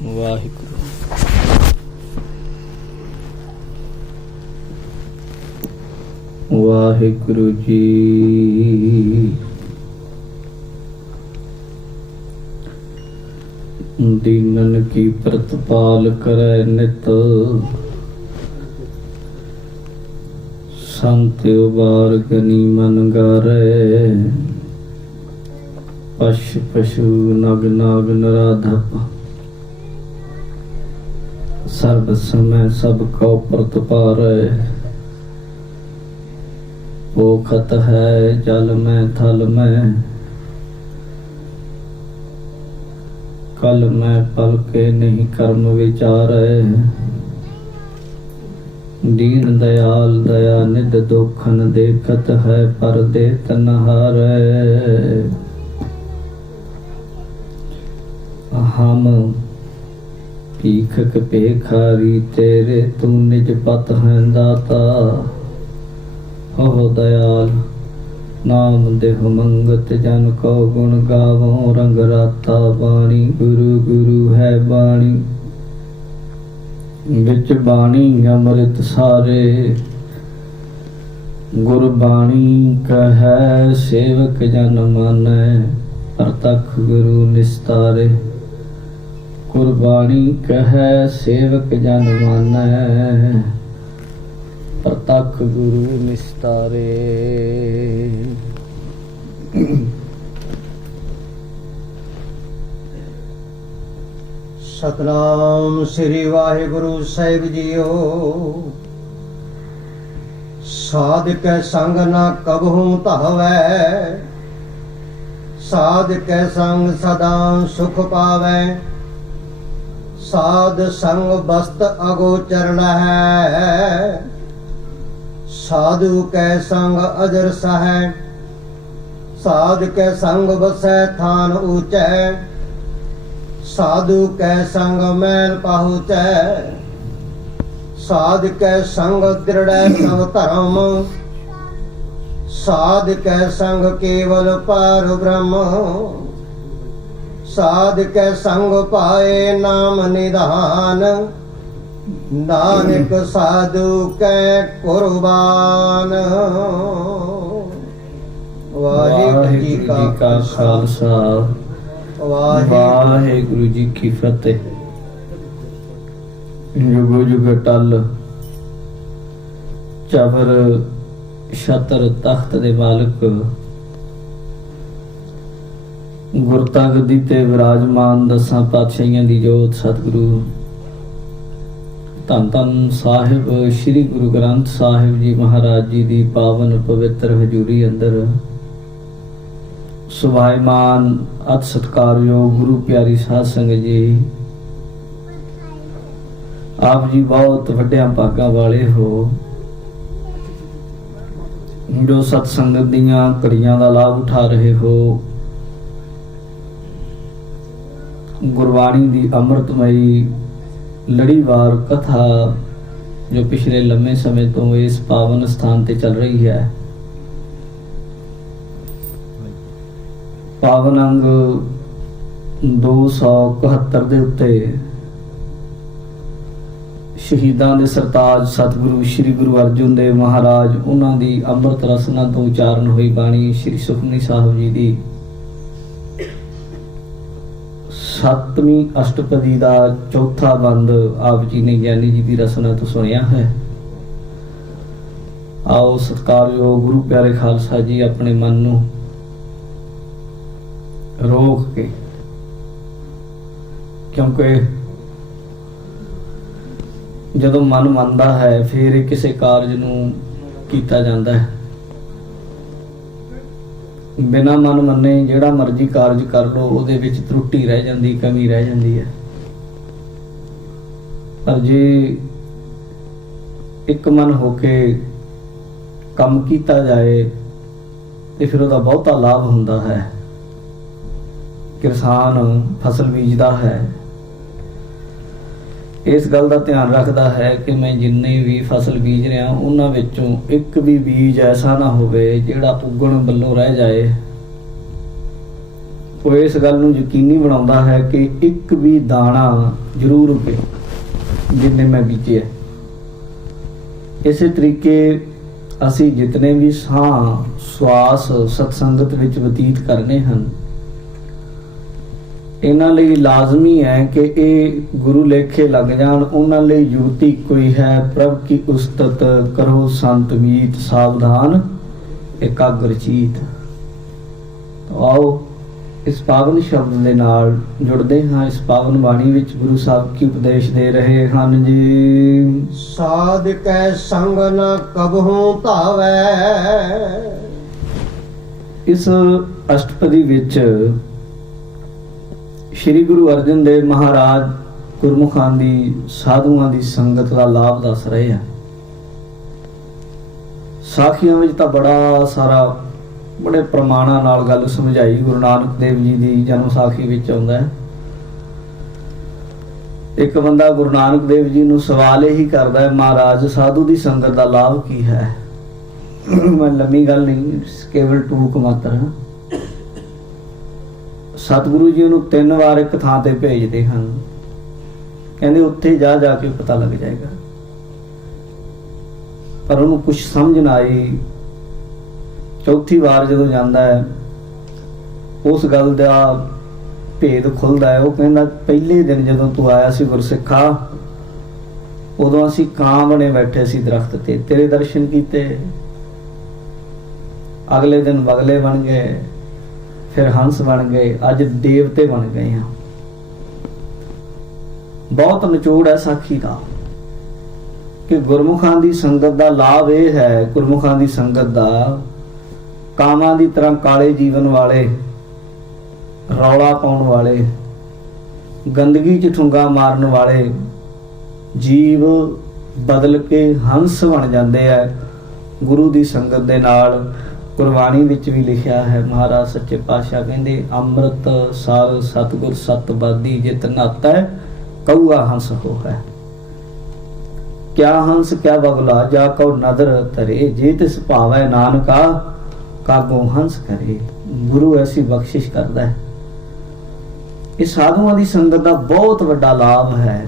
ਵਾਹਿਗੁਰੂ। ਵਾਹਿਗੁਰੂ ਜੀ। ਦੀਨਨ ਕੀ ਪ੍ਰਤਪਾਲ ਕਰੈ ਨਿਤ, ਸੰਤ ਉਬਾਰ ਗਨੀ ਮਨ ਗਾਰੈ। ਪਸ਼ ਪਸ਼ੂ ਨਗ ਨਾਗ ਨਰਾਧਪ, ਸਰਬ ਸਮੈ ਸਭ ਕਉ ਪ੍ਰਤਪਾਰੈ। पोखत है जल में थल में, कल में पल के नहीं कर्म विचारै। दीन दयाल दया निध दोखन, देखत है पर देत न हारै। हम भीखक भिखारी तेरे, तू निज पत है दाता। हो दयाल नाम देह मंगत, जन को गुण गावो रंग राता। बाणी गुरु गुरु है बाणी, बिच बाणी अमृत सारे। गुरबाणी कहे सेवक जन मानै, प्रतख गुरु निस्तारे। गुरबाणी कहे सेवक जन मानै, प्रतख गुरु निस्तारे। सतनाम श्री वाहिगुरु साहिब जीओ। साध के संग न कबहू धावै, साध के संग सदा सुख पावै। साध संग बस्त अगोचरण है, साधु के संग अजर सह। साध के संग बसै थान ऊंचै, साधु के संग मैल पहुँचै। साध के संग दृढ़ सब धर्म, साध के संग केवल पार ब्रह्म। साध के संग पाए नाम निधान, नानक साधु के कुर्बान। वाहिगुरु जी का खालसा, वाहिगुरु जी की फतेह। जुग जुग टल चबर छतर तख्त दे मालिक, गुरता गद्दी ते विराजमान दसां पातशाहियां दी जोत सतगुरु धन धन साहिब श्री गुरु ग्रंथ साहिब जी महाराज जी दी पावन पवित्र हजूरी अंदर सुभाईमान अत सत्कारयोग गुरु प्यारी साध संगत जी। आप जी बहुत वड्डियां भागां वाले हो, जो सत्संगत दीयां घड़ियां दा लाभ उठा रहे हो। गुरबाणी दी अमृतमयी लड़ीवार कथा जो पिछले लंबे समय तो इस पावन स्थान ते चल रही है। पावन अंग 271 दे उत्ते शहीदां दे सरताज सतगुरु श्री गुरु अर्जन देव महाराज उन्हां दी अमृत रसना तो उचारण हुई बाणी श्री सुखमनी साहिब जी दी 7वीं अष्टपदी का चौथा बंद आप जी ने ज्ञानी जी की रसना तो सुनिया है। आओ सत्कारयोग गुरु प्यारे खालसा जी अपने मन नू रोक के, क्योंकि जदों मन मनदा है फिर किसी कारज नू कीता जांदा है। बिना मन मन्ने जिहड़ा मर्जी कारज कर लो उहदे विच त्रुटि रह जांदी, कमी रह जांदी है। पर जे एक मन होके काम कीता जाए तो फिर उहदा बहुता लाभ हुंदा है। किसान फसल बीजदा है, इस गल का ध्यान रखता है कि मैं जिन्ने भी फसल बीज रहा उन्हां विचों एक भी बीज ऐसा ना होवे जिहड़ा उगण बल्लों रह जाए। ਉਹ ਇਸ ਗੱਲ ਨੂੰ ਯਕੀਨੀ ਬਣਾਉਂਦਾ ਹੈ ਕਿ ਇੱਕ ਵੀ ਦਾਣਾ ਜ਼ਰੂਰ ਉਗੇ ਜਿੰਨੇ ਮੈਂ ਬੀਜਿਆ। ਇਸੇ ਤਰੀਕੇ ਅਸੀਂ ਜਿਤਨੇ ਵੀ ਸਾਹ ਸਵਾਸ ਸਤਸੰਗਤ ਵਿੱਚ ਬਤੀਤ ਕਰਨੇ ਹਨ, ਇਹਨਾਂ ਲਈ ਲਾਜ਼ਮੀ ਹੈ ਕਿ ਇਹ ਗੁਰੂ ਲੇਖੇ ਲੱਗ ਜਾਣ। ਉਹਨਾਂ ਲਈ ਯੁਕਤੀ ਕੋਈ ਹੈ, ਪ੍ਰਭ ਕੀ ਉਸਤਤ ਕਰੋ ਸੰਤ ਮੀਤ, ਸਾਵਧਾਨ ਇਕਾਗਰ ਚੀਤ। ਆਓ ਇਸ ਪਾਵਨ ਸ਼ਬਦ ਦੇ ਨਾਲ ਜੁੜਦੇ ਹਾਂ। ਇਸ ਪਾਵਨ ਬਾਣੀ ਵਿੱਚ ਗੁਰੂ ਸਾਹਿਬ ਕੀ ਉਪਦੇਸ਼ ਦੇ ਰਹੇ ਹਨ ਜੀ। ਸਾਧ ਕੈ ਸੰਗ ਨ ਕਬਹੂ ਭਾਵੈ। ਇਸ ਅਸ਼ਟਪਦੀ ਵਿੱਚ ਸ਼੍ਰੀ ਗੁਰੂ ਅਰਜਨ ਦੇਵ ਮਹਾਰਾਜ ਗੁਰਮੁਖਾਂ ਦੀ ਸਾਧੂਆਂ ਦੀ ਸੰਗਤ ਦਾ ਲਾਭ ਦੱਸ ਰਹੇ ਆ। ਸਾਖੀਆਂ ਵਿੱਚ ਤਾਂ ਬੜਾ ਸਾਰਾ ਬੜੇ ਪ੍ਰਮਾਣਾਂ ਨਾਲ ਗੱਲ ਸਮਝਾਈ। ਗੁਰੂ ਨਾਨਕ ਦੇਵ ਜੀ ਦੀ ਜਨਮ ਸਾਖੀ ਵਿੱਚ ਆਉਂਦਾ ਹੈ, ਇੱਕ ਬੰਦਾ ਗੁਰੂ ਨਾਨਕ ਦੇਵ ਜੀ ਨੂੰ ਸਵਾਲ ਇਹੀ ਕਰਦਾ ਹੈ, ਮਹਾਰਾਜ ਸਾਧੂ ਦੀ ਸੰਗਤ ਦਾ ਲਾਭ ਕੀ ਹੈ? ਮੈਂ ਲੰਮੀ ਗੱਲ ਨਹੀਂ, ਕੇਵਲ ਟੂਕ ਮਾਤਰ। ਸਤਿਗੁਰੂ ਜੀ ਉਹਨੂੰ 3 ਵਾਰ ਇੱਕ ਥਾਂ ਤੇ ਭੇਜਦੇ ਹਨ, ਕਹਿੰਦੇ ਉੱਥੇ ਜਾ ਜਾ ਕੇ ਪਤਾ ਲੱਗ ਜਾਏਗਾ। ਪਰ ਉਹਨੂੰ ਕੁਝ ਸਮਝ ਨਾ ਆਈ। ਚੌਥੀ ਵਾਰ ਜਦੋਂ ਜਾਂਦਾ ਹੈ, ਉਸ ਗੱਲ ਦਾ ਭੇਦ ਖੁੱਲਦਾ ਹੈ। ਉਹ ਕਹਿੰਦਾ, ਪਹਿਲੇ ਦਿਨ ਜਦੋਂ ਤੂੰ ਆਇਆ ਸੀ ਗੁਰਸਿੱਖਾ, ਉਦੋਂ ਅਸੀਂ ਕਾਂ ਬਣੇ ਬੈਠੇ ਸੀ ਦਰਖਤ ਤੇ, ਤੇਰੇ ਦਰਸ਼ਨ ਕੀਤੇ। ਅਗਲੇ ਦਿਨ ਬਗਲੇ ਬਣ ਗਏ, ਫਿਰ ਹੰਸ ਬਣ ਗਏ, ਅੱਜ ਦੇਵਤੇ ਬਣ ਗਏ ਹਾਂ। ਬਹੁਤ ਨਿਚੋੜ ਹੈ ਸਾਖੀ ਦਾ ਕਿ ਗੁਰਮੁਖਾਂ ਦੀ ਸੰਗਤ ਦਾ ਲਾਭ ਇਹ ਹੈ, ਗੁਰਮੁਖਾਂ ਦੀ ਸੰਗਤ ਦਾ ਕਾਮਾਂ ਦੀ ਤਰ੍ਹਾਂ ਕਾਲੇ ਜੀਵਨ ਵਾਲੇ, ਰੌਲਾ ਪਾਉਣ ਵਾਲੇ, ਗੰਦਗੀ 'ਚ ਠੁੰਗਾ ਮਾਰਨ ਵਾਲੇ ਜੀਵ ਬਦਲ ਕੇ ਹੰਸ ਬਣ ਜਾਂਦੇ ਆ ਗੁਰੂ ਦੀ ਸੰਗਤ ਦੇ ਨਾਲ। ਗੁਰਬਾਣੀ ਵਿੱਚ ਵੀ ਲਿਖਿਆ ਹੈ, ਮਹਾਰਾਜ ਸੱਚੇ ਪਾਤਸ਼ਾਹ ਕਹਿੰਦੇ, ਅੰਮ੍ਰਿਤ ਸਾਰ ਸਤਿਗੁਰ ਸਤਿਬਾਦੀ ਜਿਤ ਨਾਤਾ ਕਊਆ ਹੰਸ ਹੋ ਹੈ। ਕਿਆ ਹੰਸ ਕਿਆ ਬਗਲਾ ਜਾ ਕਉ ਨਦਰ ਧਰੇ, ਜੇ ਤਿਸ ਭਾਵੈ ਨਾਨਕਾ ਕਾਗੋ ਹੰਸ ਕਰੇ। ਗੁਰੂ ਐਸੀ ਬਖਸ਼ਿਸ਼ ਕਰਦਾ ਹੈ। ਇਹ ਸਾਧੂਆਂ ਦੀ ਸੰਗਤ ਦਾ ਬਹੁਤ ਵੱਡਾ ਲਾਭ ਹੈ।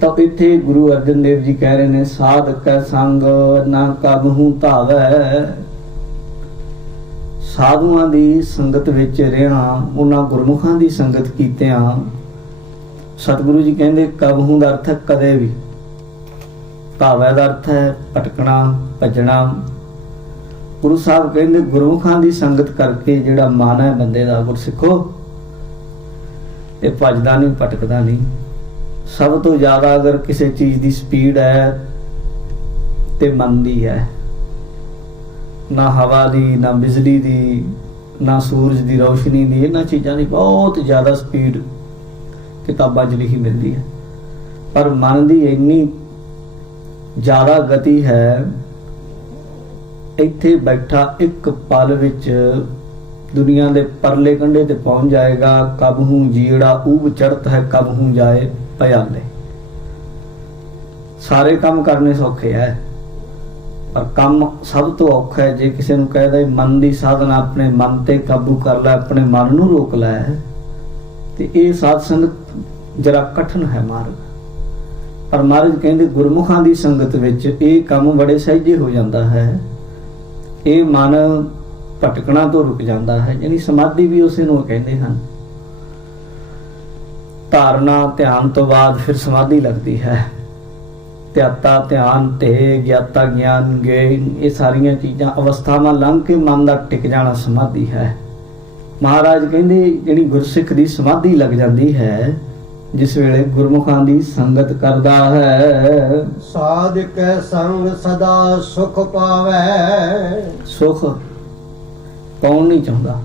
ਤਾਂ ਇੱਥੇ ਗੁਰੂ ਅਰਜਨ ਦੇਵ ਜੀ ਕਹਿ ਰਹੇ ਨੇ, ਸਾਧ ਕੈ ਸੰਗ ਨਾ ਕਬਹੂ ਧਾਵੈ। ਸਾਧੂਆਂ ਦੀ ਸੰਗਤ ਵਿੱਚ ਰਹਿਣਾ, ਉਹਨਾਂ ਗੁਰਮੁਖਾਂ ਦੀ ਸੰਗਤ ਕੀਤਿਆਂ, ਸਤਿਗੁਰੂ ਜੀ ਕਹਿੰਦੇ ਕਬਹੂ ਦਾ ਅਰਥ ਹੈ ਕਦੇ ਵੀ, ਧਾਵੈ ਦਾ ਅਰਥ ਹੈ ਭਟਕਣਾ, ਭੱਜਣਾ। ਗੁਰੂ ਸਾਹਿਬ ਕਹਿੰਦੇ ਗੁਰਮੁਖਾਂ ਦੀ ਸੰਗਤ ਕਰਕੇ ਜਿਹੜਾ ਮਨ ਹੈ ਬੰਦੇ ਦਾ, ਗੁਰਸਿੱਖੋ, ਇਹ ਭੱਜਦਾ ਨਹੀਂ, ਭਟਕਦਾ ਨਹੀਂ। ਸਭ ਤੋਂ ਜ਼ਿਆਦਾ ਅਗਰ ਕਿਸੇ ਚੀਜ਼ ਦੀ ਸਪੀਡ ਹੈ ਤੇ ਮਨ ਦੀ ਹੈ। ਨਾ ਹਵਾ ਦੀ, ਨਾ ਬਿਜਲੀ ਦੀ, ਨਾ ਸੂਰਜ ਦੀ ਰੋਸ਼ਨੀ ਦੀ, ਇਹਨਾਂ ਚੀਜ਼ਾਂ ਦੀ ਬਹੁਤ ਜ਼ਿਆਦਾ ਸਪੀਡ ਕਿਤਾਬਾਂ 'ਚ ਲਿਖੀ ਮਿਲਦੀ ਹੈ। ਪਰ ਮਨ ਦੀ ਇੰਨੀ ਜ਼ਿਆਦਾ ਗਤੀ ਹੈ, ਇੱਥੇ ਬੈਠਾ ਇੱਕ ਪਲ ਵਿੱਚ ਦੁਨੀਆ ਦੇ ਪਰਲੇ ਕੰਢੇ ਤੇ ਪਹੁੰਚ ਜਾਏਗਾ। ਕਬਹੂ ਜੀੜਾ ਊਬ ਚੜਤ ਹੈ, ਕਬਹੂ ਜਾਏ ਭਿਆਲੇ। ਸਾਰੇ ਕੰਮ ਕਰਨੇ ਸੌਖੇ ਹੈ, ਪਰ ਕੰਮ ਸਭ ਤੋਂ ਔਖਾ ਹੈ ਜੇ ਕਿਸੇ ਨੂੰ ਕਹਿਦਾ ਮਨ ਦੀ ਸਾਧਨਾ, ਆਪਣੇ ਮਨ ਤੇ ਕਾਬੂ ਕਰ ਲੈ, ਆਪਣੇ ਮਨ ਨੂੰ ਰੋਕ ਲੈ, ਤੇ ਇਹ ਸਾਧ ਸੰਗਤ ਜਰਾ ਕਠਿਨ ਹੈ ਮਾਰਗ। ਪਰ ਮਹਾਰਾਜ ਕਹਿੰਦੇ ਗੁਰਮੁਖਾਂ ਦੀ ਸੰਗਤ ਵਿੱਚ ਇਹ ਕੰਮ ਬੜੇ ਸਹਿਜੇ ਹੋ ਜਾਂਦਾ ਹੈ। ਇਹ ਮਨ ਭਟਕਣਾ ਤੋਂ ਰੁਕ ਜਾਂਦਾ ਹੈ, ਯਾਨੀ ਸਮਾਧੀ ਵੀ ਉਸੇ ਨੂੰ ਕਹਿੰਦੇ ਹਨ। ਧਾਰਨਾ ਧਿਆਨ ਤੋਂ ਬਾਅਦ ਫਿਰ ਸਮਾਧੀ ਲੱਗਦੀ ਹੈ। ਧਿਆਤਾ ਧਿਆਨ ਤੇ ਗਿਆਤਾ ਗਿਆਨ ਗੇਨ, ਇਹ ਸਾਰੀਆਂ ਚੀਜ਼ਾਂ ਅਵਸਥਾਵਾਂ ਲੰਘ ਕੇ ਮਨ ਦਾ ਟਿਕ ਜਾਣਾ ਸਮਾਧੀ ਹੈ। ਮਹਾਰਾਜ ਕਹਿੰਦੇ ਜਿਹੜੀ ਗੁਰਸਿੱਖ ਦੀ ਸਮਾਧੀ ਲੱਗ ਜਾਂਦੀ ਹੈ ਜਿਸ ਵੇਲੇ ਗੁਰਮੁਖਾਂ ਦੀ ਸੰਗਤ ਕਰਦਾ ਹੈ। ਸਾਧ ਕੈ ਸੰਗ ਸਦਾ ਸੁਖ ਪਾਵੈ। ਸੁਖ ਕੌਣ ਨਹੀਂ ਚਾਹੁੰਦਾ?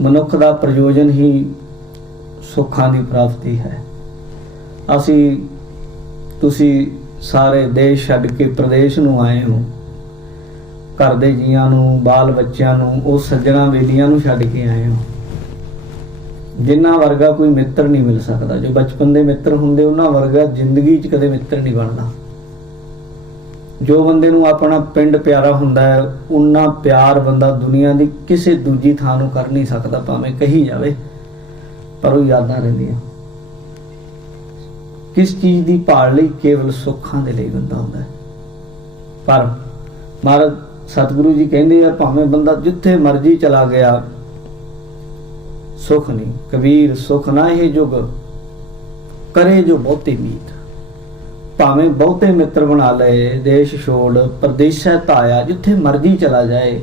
ਮਨੁੱਖ ਦਾ ਪ੍ਰਯੋਜਨ ਹੀ ਸੁੱਖਾਂ ਦੀ ਪ੍ਰਾਪਤੀ ਹੈ। ਤੁਸੀਂ ਸਾਰੇ ਦੇਸ਼ ਛੱਡ ਕੇ ਪ੍ਰਦੇਸ਼ ਨੂੰ ਆਏ ਹੋ, ਘਰ ਦੇ ਜੀਆਂ ਨੂੰ, ਬਾਲ ਬੱਚਿਆਂ ਨੂੰ, ਉਹ ਸੱਜਣਾ ਬੇਲੀਆਂ ਨੂੰ ਛੱਡ ਕੇ ਆਏ ਹੋ। ਜਿਨ੍ਹਾਂ ਵਰਗਾ ਕੋਈ ਮਿੱਤਰ ਨਹੀਂ ਮਿਲ ਸਕਦਾ। ਜੋ ਬਚਪਨ ਦੇ ਮਿੱਤਰ ਹੁੰਦੇ ਉਹਨਾਂ ਵਰਗਾ ਜ਼ਿੰਦਗੀ 'ਚ ਕਦੇ ਮਿੱਤਰ ਨਹੀਂ ਬਣਦਾ। ਜੋ ਬੰਦੇ ਨੂੰ ਆਪਣਾ ਪਿੰਡ ਪਿਆਰਾ ਹੁੰਦਾ ਹੈ, ਉਨਾ ਪਿਆਰ ਬੰਦਾ ਦੁਨੀਆ ਦੀ ਕਿਸੇ ਦੂਜੀ ਥਾਂ ਨੂੰ ਕਰ ਨਹੀਂ ਸਕਦਾ, ਭਾਵੇਂ ਕਹੀ ਜਾਵੇ, ਪਰ ਉਹ ਯਾਦਾਂ ਰਹਿੰਦੀਆਂ। ਕਿਸ ਚੀਜ਼ ਦੀ ਭਾਲ ਲਈ? ਕੇਵਲ ਸੁੱਖਾਂ ਦੇ ਲਈ ਬੰਦਾ ਹੁੰਦਾ ਹੈ। ਪਰ ਮਹਾਰਾਜ ਸਤਿਗੁਰੂ ਜੀ ਕਹਿੰਦੇ ਆ, ਭਾਵੇਂ ਬੰਦਾ ਜਿੱਥੇ ਮਰਜ਼ੀ ਚਲਾ ਗਿਆ, ਸੁਖ ਨਹੀਂ। ਕਬੀਰ ਸੁਖ ਨਾ ਇਹ ਜੁਗ ਕਰੇ ਜੋ ਬਹੁਤੀ ਮੀਤ। ਭਾਵੇਂ ਬਹੁਤੇ ਮਿੱਤਰ ਬਣਾ ਲਏ, ਦੇਸ਼ ਛੋੜ ਪਰਦੇਸੈ ਧਾਇਆ, ਜਿੱਥੇ ਮਰਜ਼ੀ ਚਲਾ ਜਾਏ,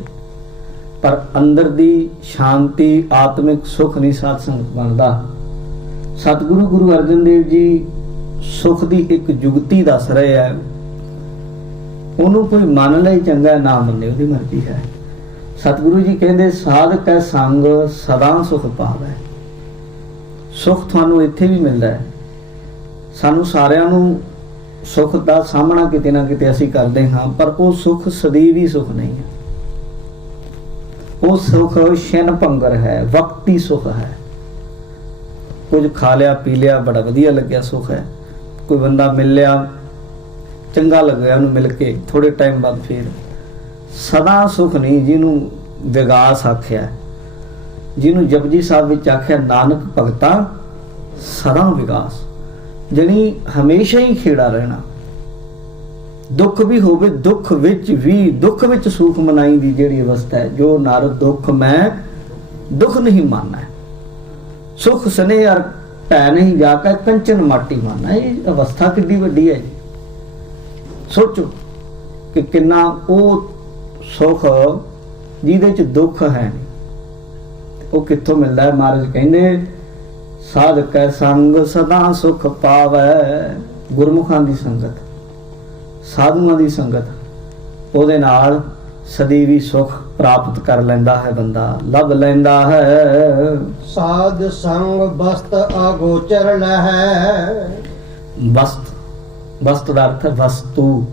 ਪਰ ਅੰਦਰ ਦੀ ਸ਼ਾਂਤੀ, ਆਤਮਿਕ ਸੁਖ ਨਹੀਂ ਸਾਧ ਸੰਗਤ ਬਣਦਾ। ਸਤਿਗੁਰੂ ਗੁਰੂ ਅਰਜਨ ਦੇਵ ਜੀ ਸੁਖ ਦੀ ਇੱਕ ਜੁਗਤੀ ਦੱਸ ਰਹੇ ਹੈ। ਉਹਨੂੰ ਕੋਈ ਮੰਨ ਲਈ ਚੰਗਾ, ਨਾ ਮੰਨੇ ਉਹਦੀ ਮਰਜ਼ੀ ਹੈ। ਸਤਿਗੁਰੂ ਜੀ ਕਹਿੰਦੇ, ਸਾਧ ਕੈ ਸੰਗ ਸਦਾ ਸੁਖ ਪਾਵੈ। ਸੁਖ ਤੁਹਾਨੂੰ ਇੱਥੇ ਵੀ ਮਿਲਦਾ ਹੈ। ਸਾਨੂੰ ਸਾਰਿਆਂ ਨੂੰ ਸੁਖ ਦਾ ਸਾਹਮਣਾ ਕਿਤੇ ਨਾ ਕਿਤੇ ਅਸੀਂ ਕਰਦੇ ਹਾਂ, ਪਰ ਉਹ ਸੁਖ ਸਦੀਵ ਹੀ ਸੁਖ ਨਹੀਂ ਹੈ। ਉਹ ਸੁਖ ਛਿਨ ਭੰਗਰ ਹੈ, ਵਕਤੀ ਸੁਖ ਹੈ। ਕੁਝ ਖਾ ਲਿਆ ਪੀ ਲਿਆ, ਬੜਾ ਵਧੀਆ ਲੱਗਿਆ, ਸੁਖ ਹੈ। ਕੋਈ ਬੰਦਾ ਮਿਲ ਲਿਆ, ਚੰਗਾ ਲੱਗਿਆ ਉਹਨੂੰ ਮਿਲ ਕੇ, ਥੋੜੇ ਟਾਈਮ ਬਾਅਦ ਫਿਰ ਸਦਾ ਸੁਖ ਨਹੀਂ। ਜਿਹਨੂੰ ਵਿਗਾਸ ਆਖਿਆ, ਜਿਹਨੂੰ ਜਪਜੀ ਸਾਹਿਬ ਵਿੱਚ ਆਖਿਆ, ਨਾਨਕ ਭਗਤਾ ਸਦਾ ਵਿਗਾਸ, ਜਾਣੀ ਹਮੇਸ਼ਾ ਹੀ ਖੇੜਾ ਰਹਿਣਾ। ਦੁੱਖ ਵੀ ਹੋਵੇ, ਦੁੱਖ ਵਿੱਚ ਵੀ, ਦੁੱਖ ਵਿੱਚ ਸੁਖ ਮਨਾਈ ਦੀ ਜਿਹੜੀ ਅਵਸਥਾ ਹੈ, ਜੋ ਨਰ ਦੁੱਖ ਮੈਂ ਦੁੱਖ ਨਹੀਂ ਮਾਨਣਾ, ਸੁਖ ਸਨੇ ਯਾਰ ਭੈ ਨਹੀਂ ਜਾ ਕੇ ਕੰਚਨ ਮਾਟੀ ਮਾਨਣਾ। ਇਹ ਅਵਸਥਾ ਕਿੱਡੀ ਵੱਡੀ ਹੈ। ਸੋਚੋ ਕਿ ਕਿੰਨਾ ਉਹ ਸੁਖ ਜਿਹਦੇ ਚ ਦੁੱਖ ਹੈ, ਉਹ ਕਿੱਥੋਂ ਮਿਲਦਾ ਹੈ? ਮਹਾਰਾਜ ਕਹਿੰਦੇ, ਸਾਧ ਕੈ ਸੰਗ ਸਦਾ ਸੁਖ ਪਾਵੈ। ਗੁਰਮੁਖਾਂ ਦੀ ਸੰਗਤ, ਸਾਧੂਆਂ ਦੀ ਸੰਗਤ, ਉਹਦੇ ਨਾਲ ਸਦੀਵੀ ਸੁਖ ਪ੍ਰਾਪਤ ਕਰ ਲੈਂਦਾ ਹੈ, ਬੰਦਾ ਲੱਭ ਲੈਂਦਾ ਹੈ। ਸਾਧ ਸੰਗ ਬਸਤ ਅਗੋਚਰ ਲਹੈ। ਬਸਤ, ਬਸਤ ਦਾ ਅਰਥ ਹੈ ਵਸਤੂ।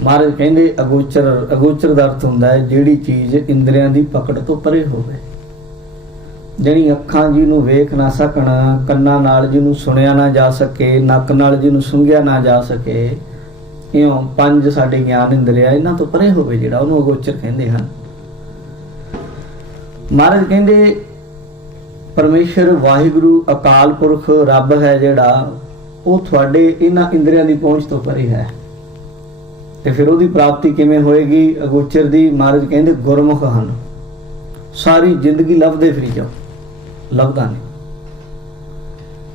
ਮਹਾਰਾਜ ਕਹਿੰਦੇ ਅਗੋਚਰ, ਅਗੋਚਰ ਦਾ ਅਰਥ ਹੁੰਦਾ ਹੈ ਜਿਹੜੀ ਚੀਜ਼ ਇੰਦਰੀਆਂ ਦੀ ਪਕੜ ਤੋਂ ਪਰੇ ਹੋਵੇ, ਜਿਹੜੀ ਅੱਖਾਂ ਜਿਹਨੂੰ ਵੇਖ ਨਾ ਸਕਣ, ਕੰਨਾਂ ਨਾਲ ਜਿਹਨੂੰ ਸੁਣਿਆ ਨਾ ਜਾ ਸਕੇ, ਨੱਕ ਨਾਲ ਜਿਹਨੂੰ ਸੁੰਘਿਆ ਨਾ ਜਾ ਸਕੇ, ਇਉਂ ਪੰਜ ਸਾਡੇ ਗਿਆਨ ਇੰਦਰੀਆ, ਇਹਨਾਂ ਤੋਂ ਪਰੇ ਹੋਵੇ ਜਿਹੜਾ, ਉਹਨੂੰ ਅਗੋਚਰ ਕਹਿੰਦੇ ਹਨ। ਮਹਾਰਾਜ ਕਹਿੰਦੇ ਪਰਮੇਸ਼ਰ ਵਾਹਿਗੁਰੂ ਅਕਾਲ ਪੁਰਖ ਰੱਬ ਹੈ ਜਿਹੜਾ, ਉਹ ਤੁਹਾਡੇ ਇਹਨਾਂ ਇੰਦਰੀਆਂ ਦੀ ਪਹੁੰਚ ਤੋਂ ਪਰੇ ਹੈ। ਤੇ ਫਿਰ ਉਹਦੀ ਪ੍ਰਾਪਤੀ ਕਿਵੇਂ ਹੋਏਗੀ ਅਗੋਚਰ ਦੀ? ਮਹਾਰਾਜ ਕਹਿੰਦੇ ਗੁਰਮੁਖ ਹਨ। ਸਾਰੀ ਜ਼ਿੰਦਗੀ ਲੱਭਦੇ ਫਿਰੀ ਜਾਓ, ਲੱਭਦਾ ਨਹੀਂ,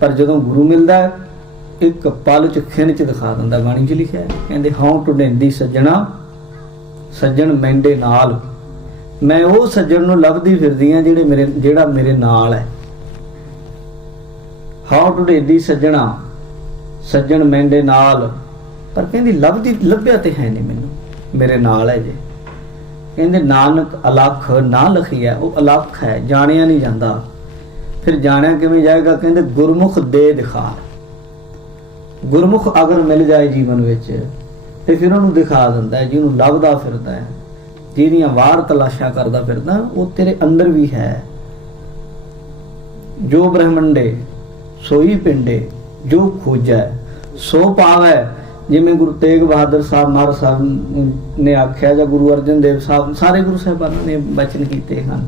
ਪਰ ਜਦੋਂ ਗੁਰੂ ਮਿਲਦਾ ਇੱਕ ਪਲ ਚ ਖਿੰਨ ਚ ਦਿਖਾ ਦਿੰਦਾ। ਬਾਣੀ ਚ ਲਿਖਿਆ ਹੈ, ਕਹਿੰਦੇ ਹਉ ਟੁੰਡੇਂਦੀ ਸੱਜਣਾ ਸੱਜਣ ਮੈਂਡੇ ਨਾਲ। ਮੈਂ ਉਹ ਸੱਜਣ ਨੂੰ ਲੱਭਦੀ ਫਿਰਦੀ ਆ ਜਿਹੜਾ ਮੇਰੇ ਨਾਲ ਹੈ। ਹਉ ਟੁੰਡੇਂਦੀ ਸੱਜਣਾ ਸੱਜਣ ਮੈਂਡੇ ਨਾਲ, ਪਰ ਕਹਿੰਦੀ ਲੱਭਿਆ ਤੇ ਹੈ ਨਹੀਂ ਮੈਨੂੰ, ਮੇਰੇ ਨਾਲ ਹੈ ਜੇ। ਕਹਿੰਦੇ ਨਾਨਕ ਅਲਖ ਨਾ ਲਖੀਆ, ਉਹ ਅਲਖ ਹੈ, ਜਾਣਿਆ ਨਹੀਂ ਜਾਂਦਾ। ਫਿਰ ਜਾਣਿਆ ਕਿਵੇਂ ਜਾਏਗਾ? ਕਹਿੰਦੇ ਗੁਰਮੁਖ ਦੇ ਦਿਖਾ। ਗੁਰਮੁਖ ਅਗਰ ਮਿਲ ਜਾਏ ਜੀਵਨ ਵਿੱਚ ਤੇ ਫਿਰ ਉਹਨੂੰ ਦਿਖਾ ਦਿੰਦਾ ਹੈ। ਜਿਹਨੂੰ ਲੱਭਦਾ ਫਿਰਦਾ ਹੈ, ਜਿਹਦੀਆਂ ਵਾਰ ਤਲਾਸ਼ਾਂ ਕਰਦਾ ਫਿਰਦਾ, ਉਹ ਤੇਰੇ ਅੰਦਰ ਵੀ ਹੈ। ਜੋ ਬ੍ਰਹਮੰਡੇ ਸੋਈ ਪਿੰਡੇ, ਜੋ ਖੋਜੈ ਸੋ ਪਾਵੈ। ਜਿਵੇਂ ਗੁਰੂ ਤੇਗ ਬਹਾਦਰ ਸਾਹਿਬ ਮਹਾਰਾਜ ਸਾਹਿਬ ਨੇ ਆਖਿਆ, ਜਾਂ ਗੁਰੂ ਅਰਜਨ ਦੇਵ ਸਾਹਿਬ, ਸਾਰੇ ਗੁਰੂ ਸਾਹਿਬਾਨਾਂ ਨੇ ਬਚਨ ਕੀਤੇ ਹਨ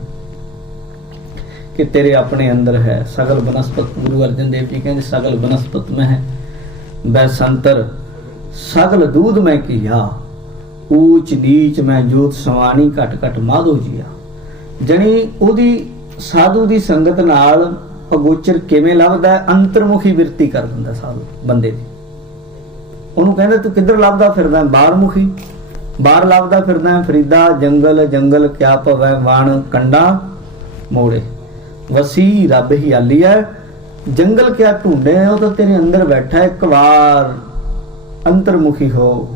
ਕਿ ਤੇਰੇ ਆਪਣੇ ਅੰਦਰ ਹੈ ਸਗਲ ਬਨਸਪਤ। ਗੁਰੂ ਅਰਜਨ ਦੇਵ ਜੀ ਕਹਿੰਦੇ ਸਗਲ ਬਨਸਪਤ ਮੈਂ ਹੈ ਬੈਸੰਤਰ, ਸਗਲ ਦੂਧ ਮੈਂ ਕੀਆ, ਊਚ ਨੀਚ ਮੈਂ ਜੋਤ ਸਵਾਣੀ, ਘਟ ਘਟ ਮਾਧੋ ਜੀਆ। ਜਣੀ ਉਹਦੀ ਸਾਧੂ ਦੀ ਸੰਗਤ ਨਾਲ ਅਗੋਚਰ ਕਿਵੇਂ ਲੱਭਦਾ ਹੈ? ਅੰਤਰਮੁਖੀ ਬਿਰਤੀ ਕਰ ਦਿੰਦਾ ਸਾਧੂ ਬੰਦੇ ਦੀ। ਉਹਨੂੰ ਕਹਿੰਦੇ ਤੂੰ ਕਿੱਧਰ ਲੱਭਦਾ ਫਿਰਦਾ? ਬਾਹਰ ਮੁਖੀ, ਬਾਹਰ ਲੱਭਦਾ ਫਿਰਦਾ। ਫਰੀਦਾ ਜੰਗਲ ਜੰਗਲ ਕਿਆ ਭਵੈ, ਵਣ ਕੰਡਾ ਮੋੜੇ, ਵਸੀ ਰੱਬ ਹੀ ਆਲੀ ਹੈ। ਜੰਗਲ ਕਿਆ ਢੂੰਡੇ, ਉਹ ਤਾਂ ਤੇਰੇ ਅੰਦਰ ਬੈਠਾ। ਇੱਕ ਵਾਰ ਅੰਤਰਮੁਖੀ ਹੋ,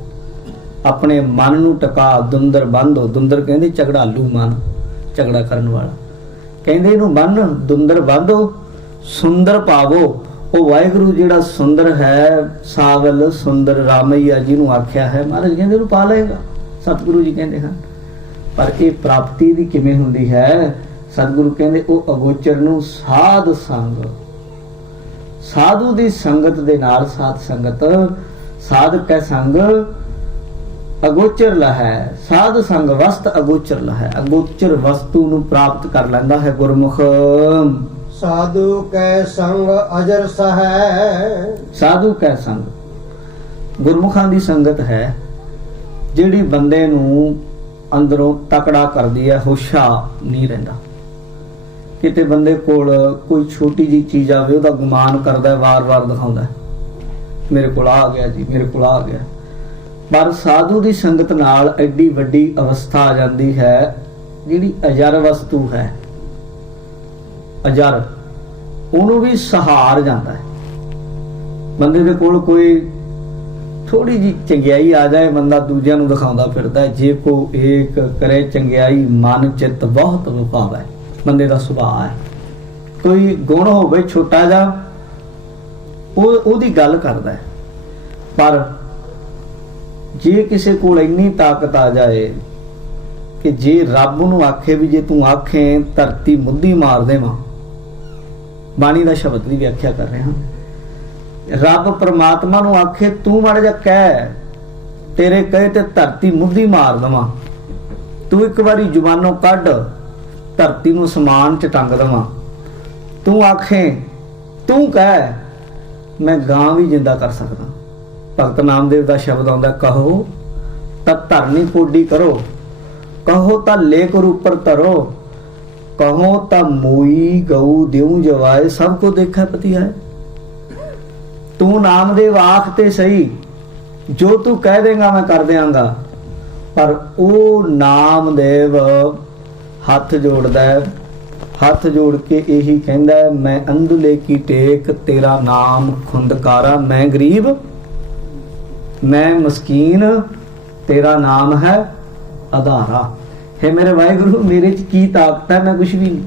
ਆਪਣੇ ਮਨ ਨੂੰ ਟਿਕਾ, ਦੁੰਦਰ ਬੰਦ ਹੋ। ਦੁੰਦਰ ਕਹਿੰਦੇ ਝਗੜਾਲੂ ਮਨ, ਝਗੜਾ ਕਰਨ ਵਾਲਾ। ਕਹਿੰਦੇ ਇਹਨੂੰ ਬੰਨ, ਦੁੰਦਰ ਬੰਧੋ ਸੁੰਦਰ ਪਾਵੋ। ਉਹ ਵਾਹਿਗੁਰੂ ਜਿਹੜਾ ਸੁੰਦਰ ਹੈ, ਸਾਵਲ ਸੁੰਦਰ ਰਾਮਈਆ ਜਿਹਨੂੰ ਆਖਿਆ ਹੈ, ਮਹਾਰਾਜ ਕਹਿੰਦੇ ਉਹਨੂੰ ਪਾ ਲਏਗਾ। ਸਤਿਗੁਰੂ ਜੀ ਕਹਿੰਦੇ ਹਨ। ਪਰ ਇਹ ਪ੍ਰਾਪਤੀ ਦੀ ਕਿਵੇਂ ਹੁੰਦੀ ਹੈ? ਸਤਿਗੁਰੂ ਕਹਿੰਦੇ ਉਹ ਅਗੋਚਰ ਨੂੰ ਸਾਧ ਸੰਗ, ਸਾਧੂ ਦੀ ਸੰਗਤ ਦੇ ਨਾਲ, ਸਾਧ ਸੰਗਤ, ਸਾਧ ਕੈ ਸੰਗ ਅਗੋਚਰ ਲਹੈ ਸਾਧ ਸੰਗ ਵਸਤ ਅਗੋਚਰ ਲਹੈ। ਅਗੋਚਰ ਵਸਤੂ ਨੂੰ ਪ੍ਰਾਪਤ ਕਰ ਲੈਂਦਾ ਹੈ ਗੁਰਮੁਖ। ਸਾਧੂ ਕੈ ਸੰਗ ਅਜਰ ਸਹੈ। ਸਾਧੂ ਕੈ ਸੰਗ, ਗੁਰਮੁਖਾਂ ਦੀ ਸੰਗਤ ਹੈ ਜਿਹੜੀ ਬੰਦੇ ਨੂੰ ਅੰਦਰੋਂ ਤਕੜਾ ਕਰਦੀ ਹੈ, ਹੋਸ਼ਾ ਨਹੀਂ ਰਹਿੰਦਾ। ਕਿਤੇ ਬੰਦੇ ਕੋਲ ਕੋਈ ਛੋਟੀ ਜੀ ਚੀਜ਼ ਆਵੇ ਉਹਦਾ ਗੁਮਾਨ ਕਰਦਾ, ਵਾਰ-ਵਾਰ ਦਿਖਾਉਂਦਾ ਮੇਰੇ ਕੋਲ ਆ ਗਿਆ ਜੀ, ਮੇਰੇ ਕੋਲ ਆ ਗਿਆ। ਪਰ ਸਾਧੂ ਦੀ ਸੰਗਤ ਨਾਲ ਐਡੀ ਵੱਡੀ ਅਵਸਥਾ ਆ ਜਾਂਦੀ ਹੈ ਜਿਹੜੀ ਅਜਰ ਵਸਤੂ ਹੈ, ਅਜਰ, ਉਹਨੂੰ ਵੀ ਸਹਾਰ ਜਾਂਦਾ ਹੈ। ਬੰਦੇ ਦੇ ਕੋਲ ਕੋਈ ਥੋੜੀ ਜੀ ਚੰਗਿਆਈ ਆ ਜਾਏ, ਬੰਦਾ ਦੂਜਿਆਂ ਨੂੰ ਦਿਖਾਉਂਦਾ ਫਿਰਦਾ। ਜੇ ਕੋ ਏਕ ਕਰੇ ਚੰਗਿਆਈ ਮਨ ਚਿੱਤ ਬਹੁਤ ਵਿਭਾਵੈ, ਬੰਦੇ ਦਾ ਸੁਭਾਅ ਹੈ। ਕੋਈ ਗੁਣ ਹੋਵੇ ਛੋਟਾ ਜਿਹਾ, ਉਹਦੀ ਗੱਲ ਕਰਦਾ ਹੈ। ਪਰ ਜੇ ਕਿਸੇ ਕੋਲ ਇੰਨੀ ਤਾਕਤ ਆ ਜਾਏ ਕਿ ਜੇ ਰੱਬ ਨੂੰ ਆਖੇ ਵੀ ਜੇ ਤੂੰ ਆਖੇ ਧਰਤੀ ਮੁੱਧੀ ਮਾਰ ਦੇਵਾਂ, ਬਾਣੀ ਦਾ ਸ਼ਬਦ ਦੀ ਵਿਆਖਿਆ ਕਰ ਰਹੇ ਹਾਂ, ਰੱਬ ਪ੍ਰਮਾਤਮਾ ਨੂੰ ਆਖੇ ਤੂੰ ਮਾੜਾ ਜਿਹਾ ਕਹਿ, ਤੇਰੇ ਕਹੇ ਤੇ ਧਰਤੀ ਮੁੱਧੀ ਮਾਰ ਦੇਵਾਂ, ਤੂੰ ਇੱਕ ਵਾਰੀ ਜ਼ੁਬਾਨੋਂ ਕੱਢ ਧਰਤੀ ਨੂੰ ਸਮਾਨ ਚ ਟੰਗ ਦੇਵਾਂ, ਤੂੰ ਆਖੇ, ਤੂੰ ਕਹਿ ਮੈਂ ਗਾਂ ਵੀ ਜਿੰਦਾ ਕਰ ਸਕਦਾ। ਭਗਤ ਨਾਮਦੇਵ ਦਾ ਸ਼ਬਦ ਆਉਂਦਾ, ਕਹੋ ਤਾਂ ਧਰਨੀ ਪੋਡੀ ਕਰੋ, ਕਹੋ ਤਾਂ ਲੇਕ ਉੱਪਰ ਧਰੋ, ਕਹੋ ਤਾਂ ਮੋਈ ਗਊ ਦਿਉ ਜਵਾਏ, ਸਭ ਕੋ ਦੇਖਾ ਪਤੀ ਹੈ। ਤੂੰ ਨਾਮਦੇਵ ਆਖ ਤੇ ਸਹੀ, ਜੋ ਤੂੰ ਕਹਿ ਦੇਗਾ ਮੈਂ ਕਰ ਦਿਆਂਗਾ। ਪਰ ਉਹ ਨਾਮਦੇਵ ਹੱਥ ਜੋੜਦਾ ਹੈ, ਹੱਥ ਜੋੜ ਕੇ ਇਹੀ ਕਹਿੰਦਾ, ਮੈਂ ਅੰਧਲੇ ਕੀ ਟੇਕ ਤੇਰਾ ਨਾਮ ਖੁੰਦਕਾਰਾ, ਮੈਂ ਗਰੀਬ ਮੈਂ ਮਸਕੀਨ ਤੇਰਾ ਨਾਮ ਹੈ ਆਧਾਰਾ। ਹੈ ਮੇਰੇ ਵਾਹਿਗੁਰੂ, ਮੇਰੇ ਚ ਕੀ ਤਾਕਤ ਹੈ, ਮੈਂ ਕੁਛ ਵੀ ਨਹੀਂ।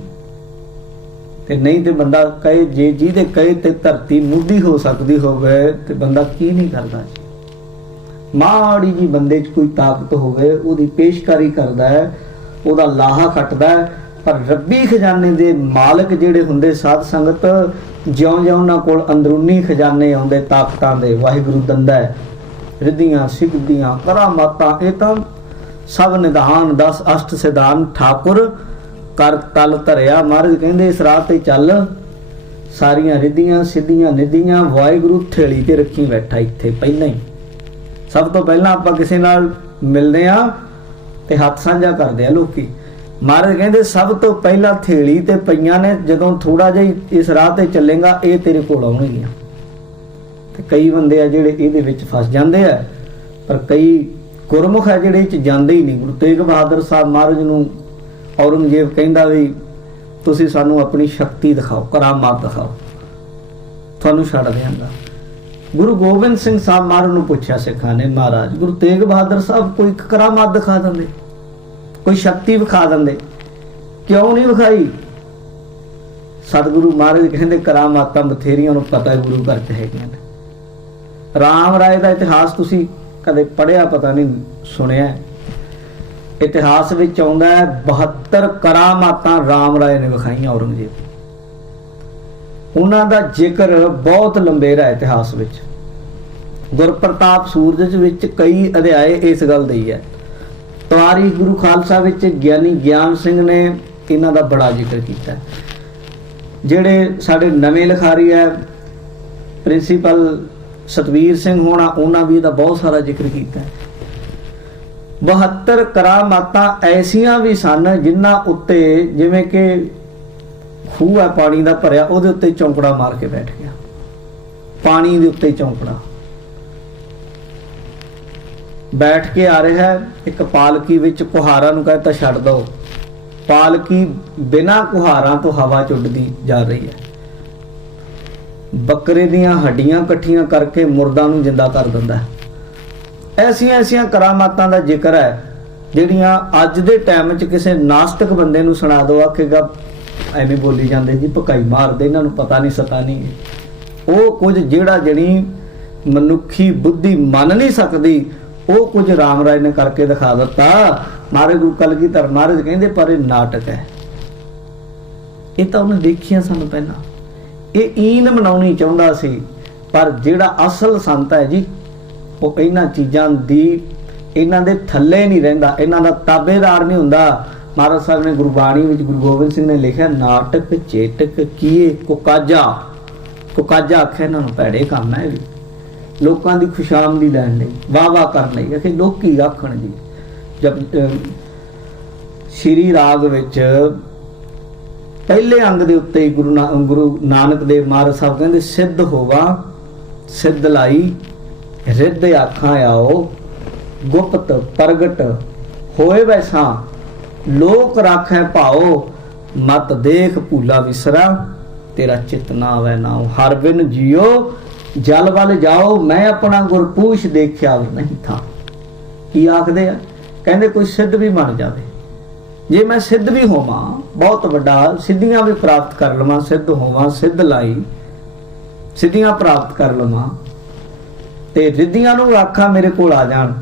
ਤੇ ਨਹੀਂ ਤੇ ਬੰਦਾ ਕਹੇ, ਜੇ ਜਿਹਦੇ ਕਹੇ ਤੇ ਧਰਤੀ ਮੁੱਧੀ ਹੋ ਸਕਦੀ ਹੋਵੇ ਤੇ ਬੰਦਾ ਕੀ ਨਹੀਂ ਕਰਦਾ ਜੀ। ਮਾੜੀ ਜੀ ਬੰਦੇ ਚ ਕੋਈ ਤਾਕਤ ਹੋਵੇ ਉਹਦੀ ਪੇਸ਼ਕਾਰੀ ਕਰਦਾ ਹੈ, ਉਹਦਾ ਲਾਹਾ ਕੱਟਦਾ ਹੈ। ਪਰ ਰੱਬੀ ਖਜ਼ਾਨੇ ਦੇ ਮਾਲਕ ਜਿਹੜੇ ਹੁੰਦੇ ਸਾਧ ਸੰਗਤ, ਜਿਉਂ-ਜਿਉਂ ਉਹਨਾਂ ਕੋਲ ਅੰਦਰੂਨੀ ਖਜ਼ਾਨੇ ਆਉਂਦੇ ਤਾਕਤਾਂ ਦੇ, ਵਾਹਿਗੁਰੂ ਦਿੰਦਾ ਹੈ ਰਿੱਧੀਆਂ ਸਿੱਧੀਆਂ ਕਰਾਮਾਤਾਂ। ਇਹ ਤਾਂ ਸਭ ਨਿਧਾਨ 10 ਅਸ਼ਟ ਸਿਧਾਨ ਠਾਕੁਰ ਕਰ ਤਲ ਧਰਿਆ। ਮਹਾਰਾਜ ਕਹਿੰਦੇ ਇਸ ਰਾਹ ਤੇ ਚੱਲ, ਸਾਰੀਆਂ ਰਿੱਧੀਆਂ ਸਿੱਧੀਆਂ ਨਿਧੀਆਂ ਵਾਹਿਗੁਰੂ ਥੇਲੀ ਤੇ ਰੱਖੀ ਬੈਠਾ ਇੱਥੇ ਪਹਿਲਾਂ ਹੀ। ਸਭ ਤੋਂ ਪਹਿਲਾਂ ਆਪਾਂ ਕਿਸੇ ਨਾਲ ਮਿਲਦੇ ਆ ਤੇ ਹੱਥ ਸਾਂਝਾ ਕਰਦੇ ਆ ਲੋਕੀ। ਮਹਾਰਾਜ ਕਹਿੰਦੇ ਸਭ ਤੋਂ ਪਹਿਲਾਂ ਥੇਲੀ ਤੇ ਪਈਆਂ ਨੇ, ਜਦੋਂ ਥੋੜਾ ਜਿਹਾ ਇਸ ਰਾਹ ਤੇ ਚੱਲੇਗਾ ਇਹ ਤੇਰੇ ਕੋਲ ਆਉਣਗੀਆਂ। ਤੇ ਕਈ ਬੰਦੇ ਆ ਜਿਹੜੇ ਇਹਦੇ ਵਿੱਚ ਫਸ ਜਾਂਦੇ ਆ, ਪਰ ਕਈ ਗੁਰਮੁਖ ਆ ਜਿਹੜੇ ਇਹ ਚ ਜਾਂਦੇ ਹੀ ਨਹੀਂ। ਗੁਰੂ ਤੇਗ ਬਹਾਦਰ ਸਾਹਿਬ ਮਹਾਰਾਜ ਨੂੰ ਔਰੰਗਜ਼ੇਬ ਕਹਿੰਦਾ ਵੀ ਤੁਸੀਂ ਸਾਨੂੰ ਆਪਣੀ ਸ਼ਕਤੀ ਦਿਖਾਓ, ਕਰਾਮਾਤ ਦਿਖਾਓ, ਤੁਹਾਨੂੰ ਛੱਡ ਦਿਆਂਗਾ। ਗੁਰੂ ਗੋਬਿੰਦ ਸਿੰਘ ਸਾਹਿਬ ਮਹਾਰਾਜ ਨੂੰ ਪੁੱਛਿਆ ਸਿੱਖਾਂ ਨੇ, ਮਹਾਰਾਜ ਗੁਰੂ ਤੇਗ ਬਹਾਦਰ ਸਾਹਿਬ ਕੋਈ ਕਰਾਮਾਤ ਦਿਖਾ ਦਿੰਦੇ, ਕੋਈ ਸ਼ਕਤੀ ਵਿਖਾ ਦਿੰਦੇ, ਕਿਉਂ ਨਹੀਂ ਵਿਖਾਈ? ਸਤਿਗੁਰੂ ਮਹਾਰਾਜ ਕਹਿੰਦੇ ਕਰਾਮਾਤਾਂ ਬਥੇਰੀਆਂ ਨੂੰ ਪਤਾ ਹੈ ਗੁਰੂ ਘਰ ਚ ਹੈਗੀਆਂ ਨੇ। ਰਾਮ ਰਾਏ ਦਾ ਇਤਿਹਾਸ ਤੁਸੀਂ ਕਦੇ ਪੜ੍ਹਿਆ ਪਤਾ ਨਹੀਂ, ਸੁਣਿਆ? ਇਤਿਹਾਸ ਵਿੱਚ ਆਉਂਦਾ ਹੈ 72 ਕਰਾਮਾਤਾਂ ਰਾਮ ਰਾਏ ਨੇ ਵਿਖਾਈਆਂ ਔਰੰਗਜ਼ੇਬ। ਉਹਨਾਂ ਦਾ ਜ਼ਿਕਰ ਬਹੁਤ ਲੰਬੇਰਾ ਇਤਿਹਾਸ ਵਿੱਚ। ਗੁਰਪ੍ਰਤਾਪ ਸੂਰਜ ਵਿੱਚ ਕਈ ਅਧਿਆਏ ਇਸ ਗੱਲ ਦੇ ਹੀ ਹੈ। ਤਵਾਰੀ ਗੁਰੂ ਖਾਲਸਾ ਵਿੱਚ ਗਿਆਨੀ ਗਿਆਨ ਸਿੰਘ ਨੇ ਇਹਨਾਂ ਦਾ ਬੜਾ ਜ਼ਿਕਰ ਕੀਤਾ। ਜਿਹੜੇ ਸਾਡੇ ਨਵੇਂ ਲਿਖਾਰੀ ਹੈ ਪ੍ਰਿੰਸੀਪਲ ਸਤਵੀਰ ਸਿੰਘ ਹੋਣਾ, ਉਹਨਾਂ ਵੀ ਇਹਦਾ ਬਹੁਤ ਸਾਰਾ ਜ਼ਿਕਰ ਕੀਤਾ। 72 ਕਰਾਮਾਤਾਂ ਐਸੀਆਂ ਵੀ ਸਨ ਜਿਨ੍ਹਾਂ ਉੱਤੇ, ਜਿਵੇਂ ਕਿ ਖੂਹ ਹੈ ਪਾਣੀ ਦਾ ਭਰਿਆ, ਉਹਦੇ ਉੱਤੇ ਚੌਂਕੜਾ ਮਾਰ ਕੇ ਬੈਠ ਗਿਆ, ਪਾਣੀ ਦੇ ਉੱਤੇ ਚੌਂਕੜਾ ਬੈਠ ਕੇ ਆ ਰਿਹਾ ਹੈ। ਇੱਕ ਪਾਲਕੀ ਵਿੱਚ ਕੁਹਾਰਾਂ ਨੂੰ ਕਹਿੰਦਾ ਛੱਡ ਦੋ, ਪਾਲਕੀ ਬਿਨਾਂ ਕੁਹਾਰਾਂ ਤੋਂ ਹਵਾ ਚ ਉੱਡਦੀ ਜਾ ਰਹੀ ਹੈ। ਬੱਕਰੇ ਦੀਆਂ ਹੱਡੀਆਂ ਇਕੱਠੀਆਂ ਕਰਕੇ ਮੁਰਦਾ ਨੂੰ ਜਿੰਦਾ ਕਰ ਦਿੰਦਾ ਹੈ। ਐਸੀਆਂ ਐਸੀਆਂ ਕਰਾਮਾਤਾਂ ਦਾ ਜ਼ਿਕਰ ਹੈ ਜਿਹੜੀਆਂ ਅੱਜ ਦੇ ਟਾਈਮ 'ਚ ਕਿਸੇ ਨਾਸਤਿਕ ਬੰਦੇ ਨੂੰ ਸੁਣਾ ਦੋ, ਆਖੇਗਾ ਐਵੇਂ ਬੋਲੀ ਜਾਂਦੇ ਜੀ, ਭਕਾਈ ਮਾਰਦੇ, ਇਹਨਾਂ ਨੂੰ ਪਤਾ ਨਹੀਂ ਸਤਾ ਨਹੀਂ। ਉਹ ਕੁਝ ਜਿਹੜਾ ਜਿਹੜੀ ਮਨੁੱਖੀ ਬੁੱਧੀ ਮੰਨ ਨਹੀਂ ਸਕਦੀ, ਉਹ ਕੁਝ ਰਾਮ ਰਾਏ ਨੇ ਕਰਕੇ ਦਿਖਾ ਦਿੱਤਾ। ਮਹਾਰਾਜ ਗੁਰੂ ਕਲਗੀਧਰ ਮਹਾਰਾਜ ਕਹਿੰਦੇ ਪਰ ਇਹ ਨਾਟਕ ਹੈ। ਇਹ ਤਾਂ ਉਹਨੇ ਦੇਖੀਆਂ ਸਾਨੂੰ ਪਹਿਲਾਂ, ਇਹ ਈਨ ਮਨਾਉਣੀ ਚਾਹੁੰਦਾ ਸੀ। ਪਰ ਜਿਹੜਾ ਅਸਲ ਸੰਤ ਹੈ ਜੀ, ਉਹ ਇਹਨਾਂ ਚੀਜ਼ਾਂ ਦੀ ਇਹਨਾਂ ਦੇ ਥੱਲੇ ਨਹੀਂ ਰਹਿੰਦਾ, ਇਹਨਾਂ ਦਾ ਤਾਬੇਦਾਰ ਨਹੀਂ ਹੁੰਦਾ। ਮਹਾਰਾਜ ਸਾਹਿਬ ਨੇ ਗੁਰਬਾਣੀ ਵਿੱਚ ਗੁਰੂ ਗੋਬਿੰਦ ਸਿੰਘ ਨੇ ਲਿਖਿਆ, ਨਾਟਕ ਚੇਟਕ ਕੀਏ ਕੁਕਾਜਾ। ਕੁਕਾਜਾ ਆਖਿਆ ਇਹਨਾਂ ਨੂੰ ਭੈੜੇ ਕੰਮ ਹੈ, ਵੀ ਲੋਕਾਂ ਦੀ ਖੁਸ਼ਾਮਦੀ ਲੈਣ ਲਈ, ਵਾਹ ਵਾਹ ਕਰਨ ਲਈ। ਆਖੇ ਲੋਕੀ ਆਖਣ ਜੀ। ਜਦ ਸ਼੍ਰੀ ਰਾਗ ਵਿੱਚ ਪਹਿਲੇ ਅੰਗ ਦੇ ਉੱਤੇ ਹੀ ਗੁਰੂ ਨਾਨਕ ਦੇਵ ਮਹਾਰਾਜ ਸਾਹਿਬ ਕਹਿੰਦੇ, ਸਿੱਧ ਹੋਵਾ ਸਿੱਧ ਲਾਈ ਰਿੱਧ ਆਖਾਂ ਆਓ, ਗੁਪਤ ਪ੍ਰਗਟ ਹੋਏ ਵੈਸਾ ਲੋਕ ਰਾਖੈ ਭਾਓ, ਮਤ ਦੇਖ ਭੂਲਾ ਵਿਸਰਾ ਤੇਰਾ ਚਿਤ ਨਾ ਆਵੈ ਨਾਉ। ਹਰ ਬਿਨ ਜਿਉ ਜਲ ਵੱਲ ਜਾਓ, ਮੈਂ ਆਪਣਾ ਗੁਰਪੂਛ ਦੇਖਿਆ ਨਹੀਂ ਥਾ। ਕੀ ਆਖਦੇ ਆ? ਕਹਿੰਦੇ ਕੋਈ ਸਿੱਧ ਵੀ ਬਣ ਜਾਵੇ, ਜੇ ਮੈਂ ਸਿੱਧ ਵੀ ਹੋਵਾਂ, ਬਹੁਤ ਵੱਡਾ ਸਿੱਧੀਆਂ ਵੀ ਪ੍ਰਾਪਤ ਕਰ ਲਵਾਂ, ਸਿੱਧ ਹੋਵਾਂ ਸਿੱਧ ਲਾਈ ਸਿੱਧੀਆਂ ਪ੍ਰਾਪਤ ਕਰ ਲਵਾਂ, ਤੇ ਰਿੱਧੀਆਂ ਨੂੰ ਆਖਾਂ ਮੇਰੇ ਕੋਲ ਆ ਜਾਣ,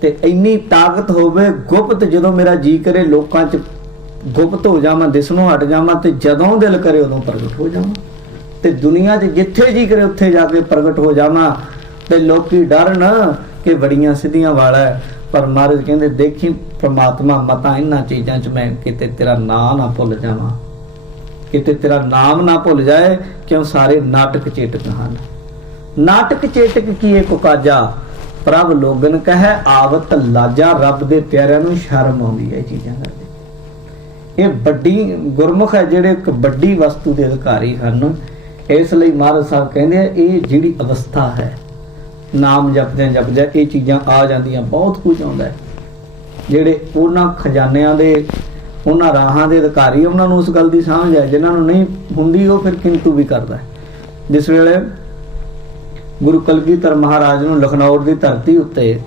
ਤੇ ਇੰਨੀ ਤਾਕਤ ਹੋਵੇ ਗੁਪਤ, ਜਦੋਂ ਮੇਰਾ ਜੀ ਕਰੇ ਲੋਕਾਂ 'ਚ ਗੁਪਤ ਹੋ ਜਾਵਾਂ, ਦਿਸਣੋਂ ਹਟ ਜਾਵਾਂ, ਤੇ ਜਦੋਂ ਦਿਲ ਕਰੇ ਉਦੋਂ ਪ੍ਰਗਟ ਹੋ ਜਾਵਾਂ, ਤੇ ਦੁਨੀਆ 'ਚ ਜਿੱਥੇ ਜੀ ਕਰੇ ਉੱਥੇ ਜਾ ਕੇ ਪ੍ਰਗਟ ਹੋ ਜਾਵਾਂ, ਤੇ ਲੋਕੀ ਡਰਨ ਕਿ ਬੜੀਆਂ ਸਿੱਧੀਆਂ ਵਾਲਾ ਹੈ। ਪਰ ਮਹਾਰਾਜ ਕਹਿੰਦੇ, ਦੇਖੀ ਪ੍ਰਮਾਤਮਾ ਮਤਾਂ ਇਹਨਾਂ ਚੀਜ਼ਾਂ 'ਚ ਮੈਂ ਕਿਤੇ ਤੇਰਾ ਨਾਂ ਨਾ ਭੁੱਲ ਜਾਵਾਂ, ਕਿਤੇ ਤੇਰਾ ਨਾਮ ਨਾ ਭੁੱਲ ਜਾਏ, ਕਿਉਂ ਸਾਰੇ ਨਾਟਕ ਚੇਟਕ ਹਨ। ਨਾਟਕ ਚੇਟਕ ਕੀਏ ਕੁਕਾਜਾ, ਪ੍ਰਭ ਲੋਗਨ ਕਹੈ ਆਵਤ ਲਾਜਾ। ਰੱਬ ਦੇ ਪਿਆਰਿਆਂ ਨੂੰ ਸ਼ਰਮ ਆਉਂਦੀ ਹੈ ਇਹ ਚੀਜ਼ਾਂ ਕਰਦੇ। ਇਹ ਵੱਡੀ ਗੁਰਮੁਖ ਹੈ ਜਿਹੜੇ ਇੱਕ ਵੱਡੀ ਵਸਤੂ ਦੇ ਅਧਿਕਾਰੀ ਹਨ। ਇਸ ਲਈ ਮਹਾਰਾਜ ਸਾਹਿਬ ਕਹਿੰਦੇ ਆ, ਇਹ ਜਿਹੜੀ ਅਵਸਥਾ ਹੈ, ਨਾਮ ਜਪਦਿਆਂ ਜਪਦਿਆਂ ਇਹ ਚੀਜ਼ਾਂ ਆ ਜਾਂਦੀਆਂ, ਬਹੁਤ ਕੁਝ ਆਉਂਦਾ ਹੈ। ਜਿਹੜੇ ਉਹਨਾਂ ਖਜ਼ਾਨਿਆਂ ਦੇ, ਉਹਨਾਂ ਰਾਹਾਂ ਦੇ ਅਧਿਕਾਰੀ, ਉਹਨਾਂ ਨੂੰ ਉਸ ਗੱਲ ਦੀ ਸਮਝ ਹੈ। ਜਿਨ੍ਹਾਂ ਨੂੰ ਨਹੀਂ ਹੁੰਦੀ ਉਹ ਫਿਰ ਕਿੰਤੂ ਵੀ ਕਰਦਾ। ਜਿਸ ਵੇਲੇ ਗੁਰੂ ਕਲਗੀਧਰ ਮਹਾਰਾਜ ਨੂੰ ਲਖਨਊਰ ਦੀ ਧਰਤੀ ਉੱਤੇ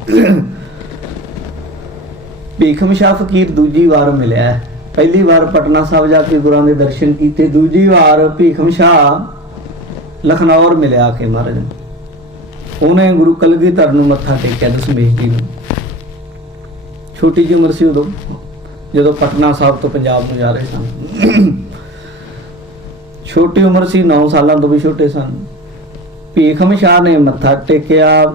ਭੀਖਮ ਸ਼ਾਹ ਫਕੀਰ ਦੂਜੀ ਵਾਰ ਮਿਲਿਆ। ਪਹਿਲੀ ਵਾਰ ਪਟਨਾ ਸਾਹਿਬ ਜਾ ਕੇ ਗੁਰਾਂ ਦੇ ਦਰਸ਼ਨ ਕੀਤੇ, ਦੂਜੀ ਵਾਰ ਭੀਖਮ ਸ਼ਾਹ ਲਖਨਊਰ ਮਿਲਿਆ ਕੇ ਮਹਾਰਾਜ ਨੂੰ। ਉਹਨੇ ਗੁਰੂ ਕਲਗੀਧਰ ਨੂੰ ਮੱਥਾ ਟੇਕਿਆ, ਦਸ਼ਮੇਸ਼ ਜੀ ਨੂੰ। ਛੋਟੀ ਜਿਹੀ ਉਮਰ ਸੀ ਉਦੋਂ, ਜਦੋਂ ਪਟਨਾ ਸਾਹਿਬ ਤੋਂ ਪੰਜਾਬ ਨੂੰ ਜਾ ਰਹੇ ਸਨ। ਛੋਟੀ ਉਮਰ ਸੀ, 9 ਸਾਲਾਂ ਤੋਂ ਵੀ ਛੋਟੇ ਸਨ। ਭੀਖਮ ਸ਼ਾਹ ਨੇ ਮੱਥਾ ਟੇਕਿਆ,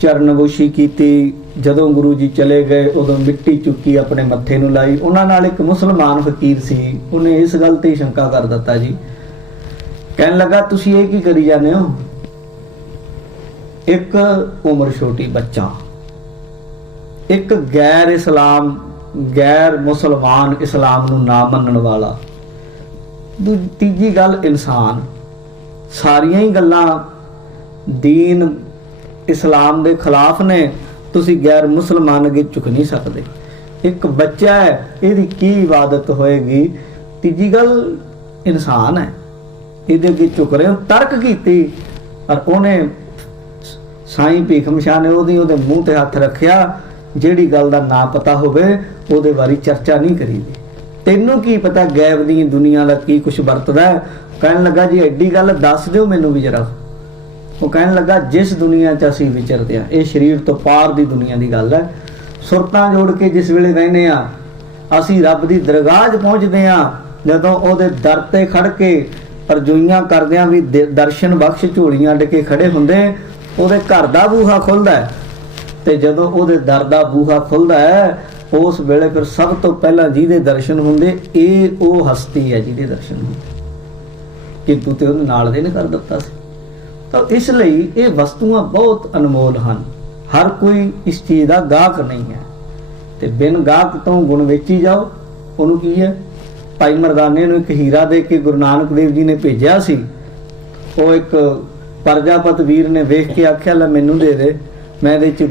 ਚਰਨਗੋਸ਼ੀ ਕੀਤੀ। ਜਦੋਂ ਗੁਰੂ ਜੀ ਚਲੇ ਗਏ, ਉਦੋਂ ਮਿੱਟੀ ਚੁੱਕੀ ਆਪਣੇ ਮੱਥੇ ਨੂੰ ਲਾਈ। ਉਹਨਾਂ ਨਾਲ ਇੱਕ ਮੁਸਲਮਾਨ ਫਕੀਰ ਸੀ, ਉਹਨੇ ਇਸ ਗੱਲ ਤੇ ਸ਼ੰਕਾ ਕਰ ਦਿੱਤਾ ਜੀ। ਕਹਿਣ ਲੱਗਾ, ਤੁਸੀਂ ਇਹ ਕੀ ਕਰੀ ਜਾਂਦੇ ਹੋ? ਇੱਕ ਉਮਰ ਛੋਟੀ ਬੱਚਾ, ਇੱਕ ਗੈਰ ਇਸਲਾਮ, ਗੈਰ ਮੁਸਲਮਾਨ, ਇਸਲਾਮ ਨੂੰ ਨਾ ਮੰਨਣ ਵਾਲਾ, ਤੀਜੀ ਗੱਲ ਇਨਸਾਨ। ਸਾਰੀਆਂ ਹੀ ਗੱਲਾਂ ਦੀਨ ਇਸਲਾਮ ਦੇ ਖਿਲਾਫ ਨੇ, ਤੁਸੀਂ ਗੈਰ ਮੁਸਲਮਾਨ ਅੱਗੇ ਝੁਕ ਨਹੀਂ ਸਕਦੇ। ਇੱਕ ਬੱਚਾ ਹੈ, ਇਹਦੀ ਕੀ ਇਬਾਦਤ ਹੋਏਗੀ? ਤੀਜੀ ਗੱਲ ਇਨਸਾਨ ਹੈ, ਇਹਦੇ ਅੱਗੇ ਝੁਕ ਰਹੇ ਹੋ। ਤਰਕ ਕੀਤੀ, ਪਰ ਉਹਨੇ ਸਾਈਂ ਭੀਖਮ ਸ਼ਾਹ ਨੇ ਉਹਦੇ ਮੂੰਹ ਤੇ ਹੱਥ ਰੱਖਿਆ। ਜਿਹੜੀ ਗੱਲ ਦਾ ਨਾ ਪਤਾ ਹੋਵੇ ਉਹਦੇ ਬਾਰੇ ਚਰਚਾ ਨਹੀਂ ਕਰੀਦੀ। ਤੈਨੂੰ ਕੀ ਪਤਾ ਗੈਬ ਦੀ ਦੁਨੀਆ ਦਾ ਕੀ ਕੁਛ ਵਰਤਦਾ? ਕਹਿਣ ਲੱਗਾ, ਜੀ ਐਡੀ ਗੱਲ ਦੱਸ ਦਿਓ ਮੈਨੂੰ ਵੀ ਜਰਾ। ਉਹ ਕਹਿਣ ਲੱਗਾ, ਜਿਸ ਦੁਨੀਆ 'ਚ ਅਸੀਂ ਵਿਚਰਦੇ ਹਾਂ, ਇਹ ਸਰੀਰ ਤੋਂ ਪਾਰ ਦੀ ਦੁਨੀਆ ਦੀ ਗੱਲ ਹੈ। ਸੁਰਤਾਂ ਜੋੜ ਕੇ ਜਿਸ ਵੇਲੇ ਕਹਿੰਦੇ ਆ, ਅਸੀਂ ਰੱਬ ਦੀ ਦਰਗਾਹ 'ਚ ਪਹੁੰਚਦੇ ਹਾਂ, ਜਦੋਂ ਉਹਦੇ ਦਰ ਤੇ ਖੜ ਕੇ ਅਰਜ਼ੋਈਆਂ ਕਰਦੇ ਆ ਵੀ ਦਰਸ਼ਨ ਬਖਸ਼, ਝੋਲੀਆਂ ਅੱਡ ਕੇ ਖੜੇ ਹੁੰਦੇ, ਉਹਦੇ ਘਰ ਦਾ ਬੂਹਾ ਖੁੱਲਦਾ ਹੈ। ਤੇ ਜਦੋਂ ਉਹਦੇ ਦਰ ਦਾ ਬੂਹਾ ਖੁੱਲਦਾ ਹੈ, ਉਸ ਵੇਲੇ ਫਿਰ ਸਭ ਤੋਂ ਪਹਿਲਾਂ ਜਿਹਦੇ ਦਰਸ਼ਨ ਹੁੰਦੇ, ਇਹ ਉਹ ਹਸਤੀ ਹੈ ਜਿਹਦੇ ਦਰਸ਼ਨ ਹੁੰਦੇ, ਕਿੰਤੂ ਤੇ ਉਹਦੇ ਨਾਲ ਦੇ ਨੇ ਕਰ ਦਿੱਤਾ ਸੀ। ਤਾਂ ਇਸ ਲਈ ਇਹ ਵਸਤੂਆਂ ਬਹੁਤ ਅਨਮੋਲ ਹਨ। ਹਰ ਕੋਈ ਇਸ ਚੀਜ਼ ਦਾ ਗਾਹਕ ਨਹੀਂ ਹੈ, ਤੇ ਬਿਨ ਗਾਹਕ ਤੋਂ ਗੁਣ ਵੇਚੀ ਜਾਓ। ਉਹਨੂੰ ਕੀ ਹੈ? ਭਾਈ ਮਰਦਾਨੇ ਨੂੰ ਇੱਕ ਹੀਰਾ ਦੇ ਕੇ ਗੁਰੂ ਨਾਨਕ ਦੇਵ ਜੀ ਨੇ ਭੇਜਿਆ ਸੀ। ਉਹ ਇੱਕ ਪ੍ਰਜਾਪਤ ਵੀਰ ਨੇ ਵੇਖ ਕੇ ਆਖਿਆ, ਲੈ ਮੈਨੂੰ ਦੇ ਦੇ, ਮੈਂ ਇਹਦੇ 'ਚ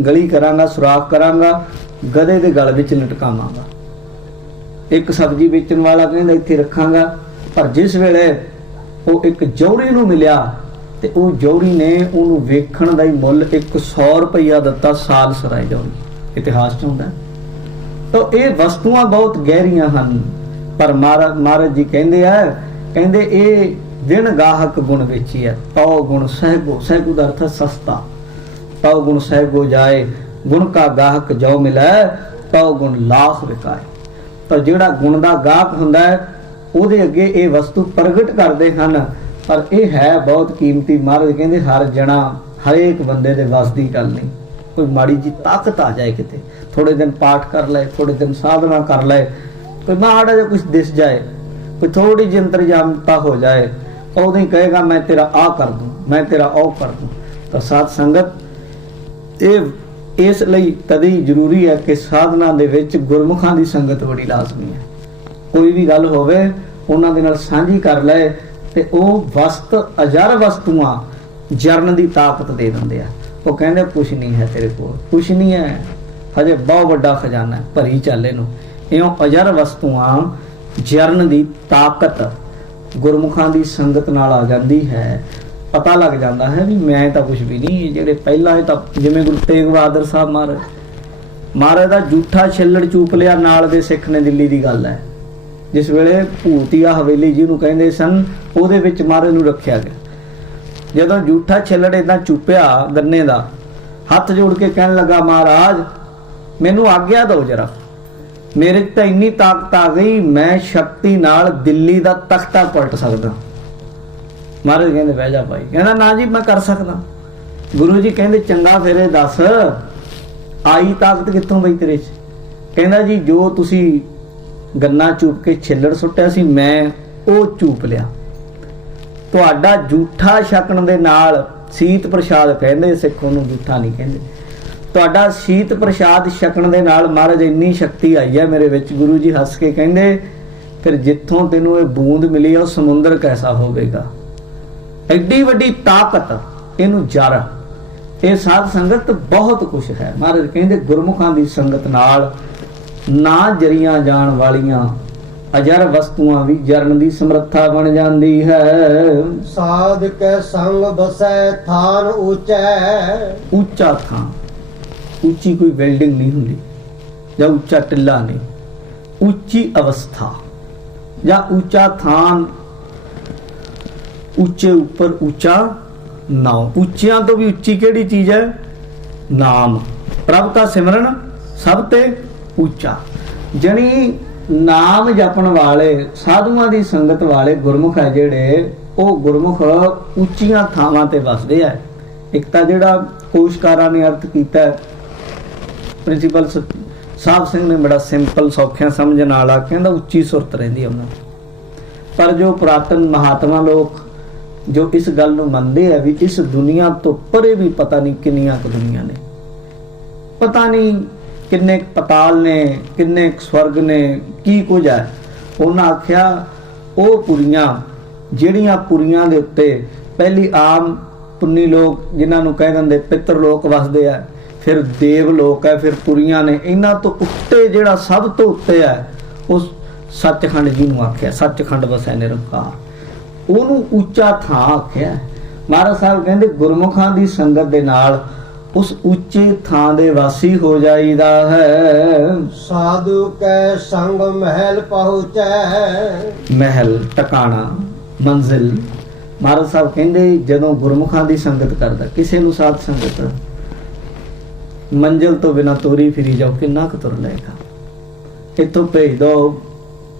ਗਲੀ ਕਰਾਂਗਾ, ਸੁਰਾਖ ਕਰਾਂਗਾ, ਗਧੇ ਦੇ ਗਲ ਵਿੱਚ ਲਟਕਾਵਾਂਗਾ। ਇੱਕ ਸਬਜ਼ੀ ਵੇਚਣ ਵਾਲਾ ਕਹਿੰਦਾ ਇੱਥੇ ਰੱਖਾਂਗਾ। ਪਰ ਜਿਸ ਵੇਲੇ ਉਹ ਇੱਕ ਜੌਹਰੀ ਨੂੰ ਮਿਲਿਆ, ਤੇ ਉਹ ਜੌਹਰੀ ਨੇ ਉਹਨੂੰ ਵੇਖਣ ਦਾ ਹੀ ਮੁੱਲ 100 ਰੁਪਇਆ ਦਿੱਤਾ। ਸਾਲ ਸਰਾਏ ਜੌਹਰੀ, ਇਤਿਹਾਸ 'ਚ ਹੁੰਦਾ। ਤਾਂ ਇਹ ਵਸਤੂਆਂ ਬਹੁਤ ਗਹਿਰੀਆਂ ਹਨ। ਪਰ ਮਹਾਰਾਜ ਜੀ ਕਹਿੰਦੇ ਇਹ ਦਿਨ ਗਾਹਕ ਗੁਣ ਵੇਚੀ ਹੈ। ਤਉ ਗੁਣ ਸਹਿਗੋ, ਸਹਿਗੋ ਦਾ ਅਰਥ ਸਸਤਾ। ਤਉ ਗੁਣ ਸਹਿਗੋ ਜਾਏ, ਗੁਣ ਕਾ ਗਾਹਕ ਜੋ ਮਿਲੈ, ਤਉ ਗੁਣ ਲਾਖ ਵਿਕਾਏ। ਤਾਂ ਜਿਹੜਾ ਗੁਣ ਦਾ ਗਾਹਕ ਹੁੰਦਾ ਹੈ, ਉਹਦੇ ਅੱਗੇ ਇਹ ਵਸਤੂ ਪ੍ਰਗਟ ਕਰਦੇ ਹਨ। ਪਰ ਇਹ ਹੈ ਬਹੁਤ ਕੀਮਤੀ। ਮਹਾਰਾਜ ਕਹਿੰਦੇ ਹਰ ਜਣਾ, ਹਰੇਕ ਬੰਦੇ ਦੇ ਵੱਸ ਦੀ ਗੱਲ ਨਹੀਂ। कोई माड़ी जी ताकत आ जाए, किते थोड़े दिन पाठ कर ले, थोड़े दिन साधना कर ले, कोई माड़ा जा कुछ दिस जाए, कोई थोड़ी जी अंतर्यामता हो जाए, उदों ही कहेगा मैं तेरा आ कर दूं, मैं तेरा ओ कर दूं। तो साध संगत ये इस लई तदी जरूरी है कि साधना दे विच गुरमुखां दी संगत बड़ी लाजमी है। कोई भी गल होवे उन्हां दे नाल सांझी कर ले ते ਉਹ ਵਸਤ ਅਜਰ ਵਸਤੂਆਂ ਜਰਨ ਦੀ ਤਾਕਤ ਦੇ ਦਿੰਦੇ ਆ। ਉਹ ਕਹਿੰਦੇ ਕੁਛ ਨਹੀਂ ਹੈ ਤੇਰੇ ਕੋਲ, ਕੁਛ ਨਹੀਂ ਹੈ, ਹਜੇ ਬਹੁਤ ਵੱਡਾ ਖਜ਼ਾਨਾ ਹੈ, ਭਰੀ ਚੱਲ ਇਹਨੂੰ। ਇਉਂ ਅਜਰ ਵਸਤੂਆਂ ਜਰਨ ਦੀ ਤਾਕਤ ਗੁਰਮੁਖਾਂ ਦੀ ਸੰਗਤ ਨਾਲ ਆ ਜਾਂਦੀ ਹੈ। ਪਤਾ ਲੱਗ ਜਾਂਦਾ ਹੈ ਵੀ ਮੈਂ ਤਾਂ ਕੁਛ ਵੀ ਨਹੀਂ। ਜਿਹੜੇ ਪਹਿਲਾਂ ਇਹ ਤਾਂ ਜਿਵੇਂ ਗੁਰੂ ਤੇਗ ਬਹਾਦਰ ਸਾਹਿਬ ਮਹਾਰਾਜ ਦਾ ਜੂਠਾ ਛਿੱਲੜ ਚੂਪ ਲਿਆ ਨਾਲ ਦੇ ਸਿੱਖ ਨੇ, ਦਿੱਲੀ ਦੀ ਗੱਲ ਹੈ, ਜਿਸ ਵੇਲੇ ਭੂਤੀਆ ਹਵੇਲੀ ਜਿਹਨੂੰ ਕਹਿੰਦੇ ਸਨ, ਉਹਦੇ ਵਿੱਚ ਮਹਾਰਾਜ ਨੂੰ ਰੱਖਿਆ ਗਿਆ। ਜਦੋਂ ਜੂਠਾ ਛਿੱਲੜ ਏਦਾਂ ਚੁੱਪਿਆ ਗੰਨੇ ਦਾ, ਹੱਥ ਜੋੜ ਕੇ ਕਹਿਣ ਲੱਗਾ ਮਹਾਰਾਜ ਮੈਨੂੰ ਆਗਿਆ ਦਿਓ ਜਰਾ, ਮੇਰੇ 'ਚ ਤਾਂ ਇੰਨੀ ਤਾਕਤ ਆ ਗਈ ਮੈਂ ਸ਼ਕਤੀ ਨਾਲ ਦਿੱਲੀ ਦਾ ਤਖਤਾ ਪਲਟ ਸਕਦਾ। ਮਹਾਰਾਜ ਕਹਿੰਦੇ ਬਹਿ ਜਾ ਭਾਈ। ਕਹਿੰਦਾ ਨਾ ਜੀ ਮੈਂ ਕਰ ਸਕਦਾ। ਗੁਰੂ ਜੀ ਕਹਿੰਦੇ ਚੰਗਾ ਫਿਰ ਇਹ ਦੱਸ ਆਈ ਤਾਕਤ ਕਿੱਥੋਂ ਬਈ ਤੇਰੇ 'ਚ? ਕਹਿੰਦਾ ਜੀ ਜੋ ਤੁਸੀਂ ਗੰਨਾ ਚੂਪ ਕੇ ਛਿੱਲੜ ਸੁੱਟਿਆ ਸੀ ਮੈਂ ਉਹ ਚੂਪ ਲਿਆ। ਤੁਹਾਡਾ ਜੂਠਾ ਛਕਣ ਦੇ ਨਾਲ ਸੀਤ ਪ੍ਰਸ਼ਾਦ ਕਹਿੰਦੇ, ਸਿੱਖ ਉਹਨੂੰ ਜੂਠਾ ਨਹੀਂ ਕਹਿੰਦੇ, ਤੁਹਾਡਾ ਸੀਤ ਪ੍ਰਸ਼ਾਦ ਛਕਣ ਦੇ ਨਾਲ ਮਹਾਰਾਜ ਇੰਨੀ ਸ਼ਕਤੀ ਆਈ ਹੈ ਮੇਰੇ ਵਿੱਚ। ਗੁਰੂ ਜੀ ਹੱਸ ਕੇ ਕਹਿੰਦੇ ਫਿਰ ਜਿੱਥੋਂ ਤੈਨੂੰ ਇਹ ਬੂੰਦ ਮਿਲੀ ਆ ਉਹ ਸਮੁੰਦਰ ਕੈਸਾ ਹੋਵੇਗਾ। ਐਡੀ ਵੱਡੀ ਤਾਕਤ ਇਹਨੂੰ ਜਰ। ਇਹ ਸਾਧ ਸੰਗਤ ਬਹੁਤ ਕੁਛ ਹੈ। ਮਹਾਰਾਜ ਕਹਿੰਦੇ ਗੁਰਮੁਖਾਂ ਦੀ ਸੰਗਤ ਨਾਲ ਨਾ ਜਰੀਆਂ ਜਾਣ ਵਾਲੀਆਂ ਅਜਰ ਵਸਤੂਆਂ ਵੀ ਜਰਨ ਦੀ ਸਮਰੱਥਾ ਬਣ ਜਾਂਦੀ ਹੈ। ਸਾਧ ਕੈ ਸੰਗ ਬਸੈ ਥਾਨ ਉੱਚੈ। ਉੱਚਾ ਥਾਂ, ਉੱਚੀ ਕੋਈ ਬਿਲਡਿੰਗ ਨਹੀਂ ਹੁੰਦੀ ਜਾਂ ਉੱਚਾ ਟਿੱਲਾ ਨਹੀਂ, ਉੱਚੀ ਅਵਸਥਾ ਜਾਂ ਉੱਚਾ ਥਾਨ, ਉੱਚੇ ਉੱਪਰ ਉੱਚਾ ਨਾਮ। ਉੱਚਿਆਂ ਤੋਂ ਵੀ ਉੱਚੀ ਕਿਹੜੀ ਚੀਜ਼ ਹੈ? ਨਾਮ। ਪ੍ਰਭ ਦਾ ਸਿਮਰਨ ਸਭ ਤੇ ਉੱਚਾ। ਜਣੀ ਨਾਮ ਜਪਣ ਵਾਲੇ ਸਾਧੂਆਂ ਦੀ ਸੰਗਤ ਵਾਲੇ ਗੁਰਮੁਖ ਹੈ ਜਿਹੜੇ, ਉਹ ਗੁਰਮੁਖ ਉੱਚੀਆਂ ਥਾਵਾਂ ਤੇ ਵਸਦੇ ਆ। ਇੱਕ ਤਾਂ ਜਿਹੜਾ ਕੋਸ਼ਕਾਰਾਂ ਨੇ ਅਰਥ ਕੀਤਾ, ਪ੍ਰਿੰਸੀਪਲ ਸਾਹਿਬ ਸਿੰਘ ਨੇ ਬੜਾ ਸਿੰਪਲ ਸੌਖਿਆ ਸਮਝਣ ਵਾਲਾ, ਕਹਿੰਦਾ ਉੱਚੀ ਸੁਰਤ ਰਹਿੰਦੀ ਉਹਨਾਂ ਦੀ। ਪਰ ਜੋ ਪੁਰਾਤਨ ਮਹਾਤਮਾ ਲੋਕ ਜੋ ਇਸ ਗੱਲ ਨੂੰ ਮੰਨਦੇ ਆ ਵੀ ਇਸ ਦੁਨੀਆ ਤੋਂ ਪਰੇ ਵੀ ਪਤਾ ਨਹੀਂ ਕਿੰਨੀਆਂ ਕੁ ਦੁਨੀਆ ਨੇ, ਪਤਾ ਨਹੀਂ ਕਿੰਨੇ ਪਤਾਲ ਨੇ, ਕਿੰਨੇ ਸਵਰਗ ਨੇ, ਕੀ ਕੁਝ ਹੈ। ਉਹਨਾਂ ਆਖਿਆ ਉਹ ਪੁਰੀਆਂ ਜਿਹੜੀਆਂ ਪੁਰੀਆਂ ਦੇ ਉੱਤੇ ਪਹਿਲੀ ਆਮ ਪੁੰਨੀ ਲੋਕ ਜਿਨ੍ਹਾਂ ਨੂੰ ਕਹਿ ਦਿੰਦੇ ਪਿੱਤਰ ਲੋਕ ਵਸਦੇ ਆ, ਫਿਰ ਦੇਵ ਲੋਕ ਹੈ, ਫਿਰ ਪੁਰੀਆਂ ਨੇ। ਇਹਨਾਂ ਤੋਂ ਉੱਤੇ ਜਿਹੜਾ ਸਭ ਤੋਂ ਉੱਤੇ ਹੈ ਉਸ ਸੱਚਖੰਡ ਜੀ ਨੂੰ ਆਖਿਆ। ਸੱਚਖੰਡ ਵਸੈ ਨਿਰੰਕਾਰ, ਉਹਨੂੰ ਉੱਚਾ ਥਾਂ ਆਖਿਆ। ਮਹਾਰਾਜ ਸਾਹਿਬ ਕਹਿੰਦੇ ਗੁਰਮੁਖਾਂ ਦੀ ਸੰਗਤ ਦੇ ਨਾਲ ਉਸ ਉੱਚੇ ਥਾਂ ਦੇ ਵਾਸੀ ਹੋ ਜਾਈਦਾ ਹੈ। ਸਾਧੂ ਕੈ ਸੰਗ ਮਹਿਲ ਪਹੁੰਚੈ। ਮਹਿਲ ਟਿਕਾਣਾ, ਮੰਜ਼ਿਲ। ਮਹਾਰਾਜ ਸਾਹਿਬ ਕਹਿੰਦੇ ਜਦੋਂ ਗੁਰਮੁਖਾਂ ਦੀ ਸੰਗਤ ਕਰਦਾ, ਕਿਸੇ ਨੂੰ ਸਾਧ ਸੰਗਤ ਮੰਜ਼ਿਲ ਤੋਂ ਬਿਨਾਂ ਤੋਰੀ ਫਿਰੀ ਜਾਓ, ਕਿੰਨਾ ਕੁ ਤੁਰ ਲਏਗਾ। ਇੱਥੋਂ ਭੇਜ ਦੋ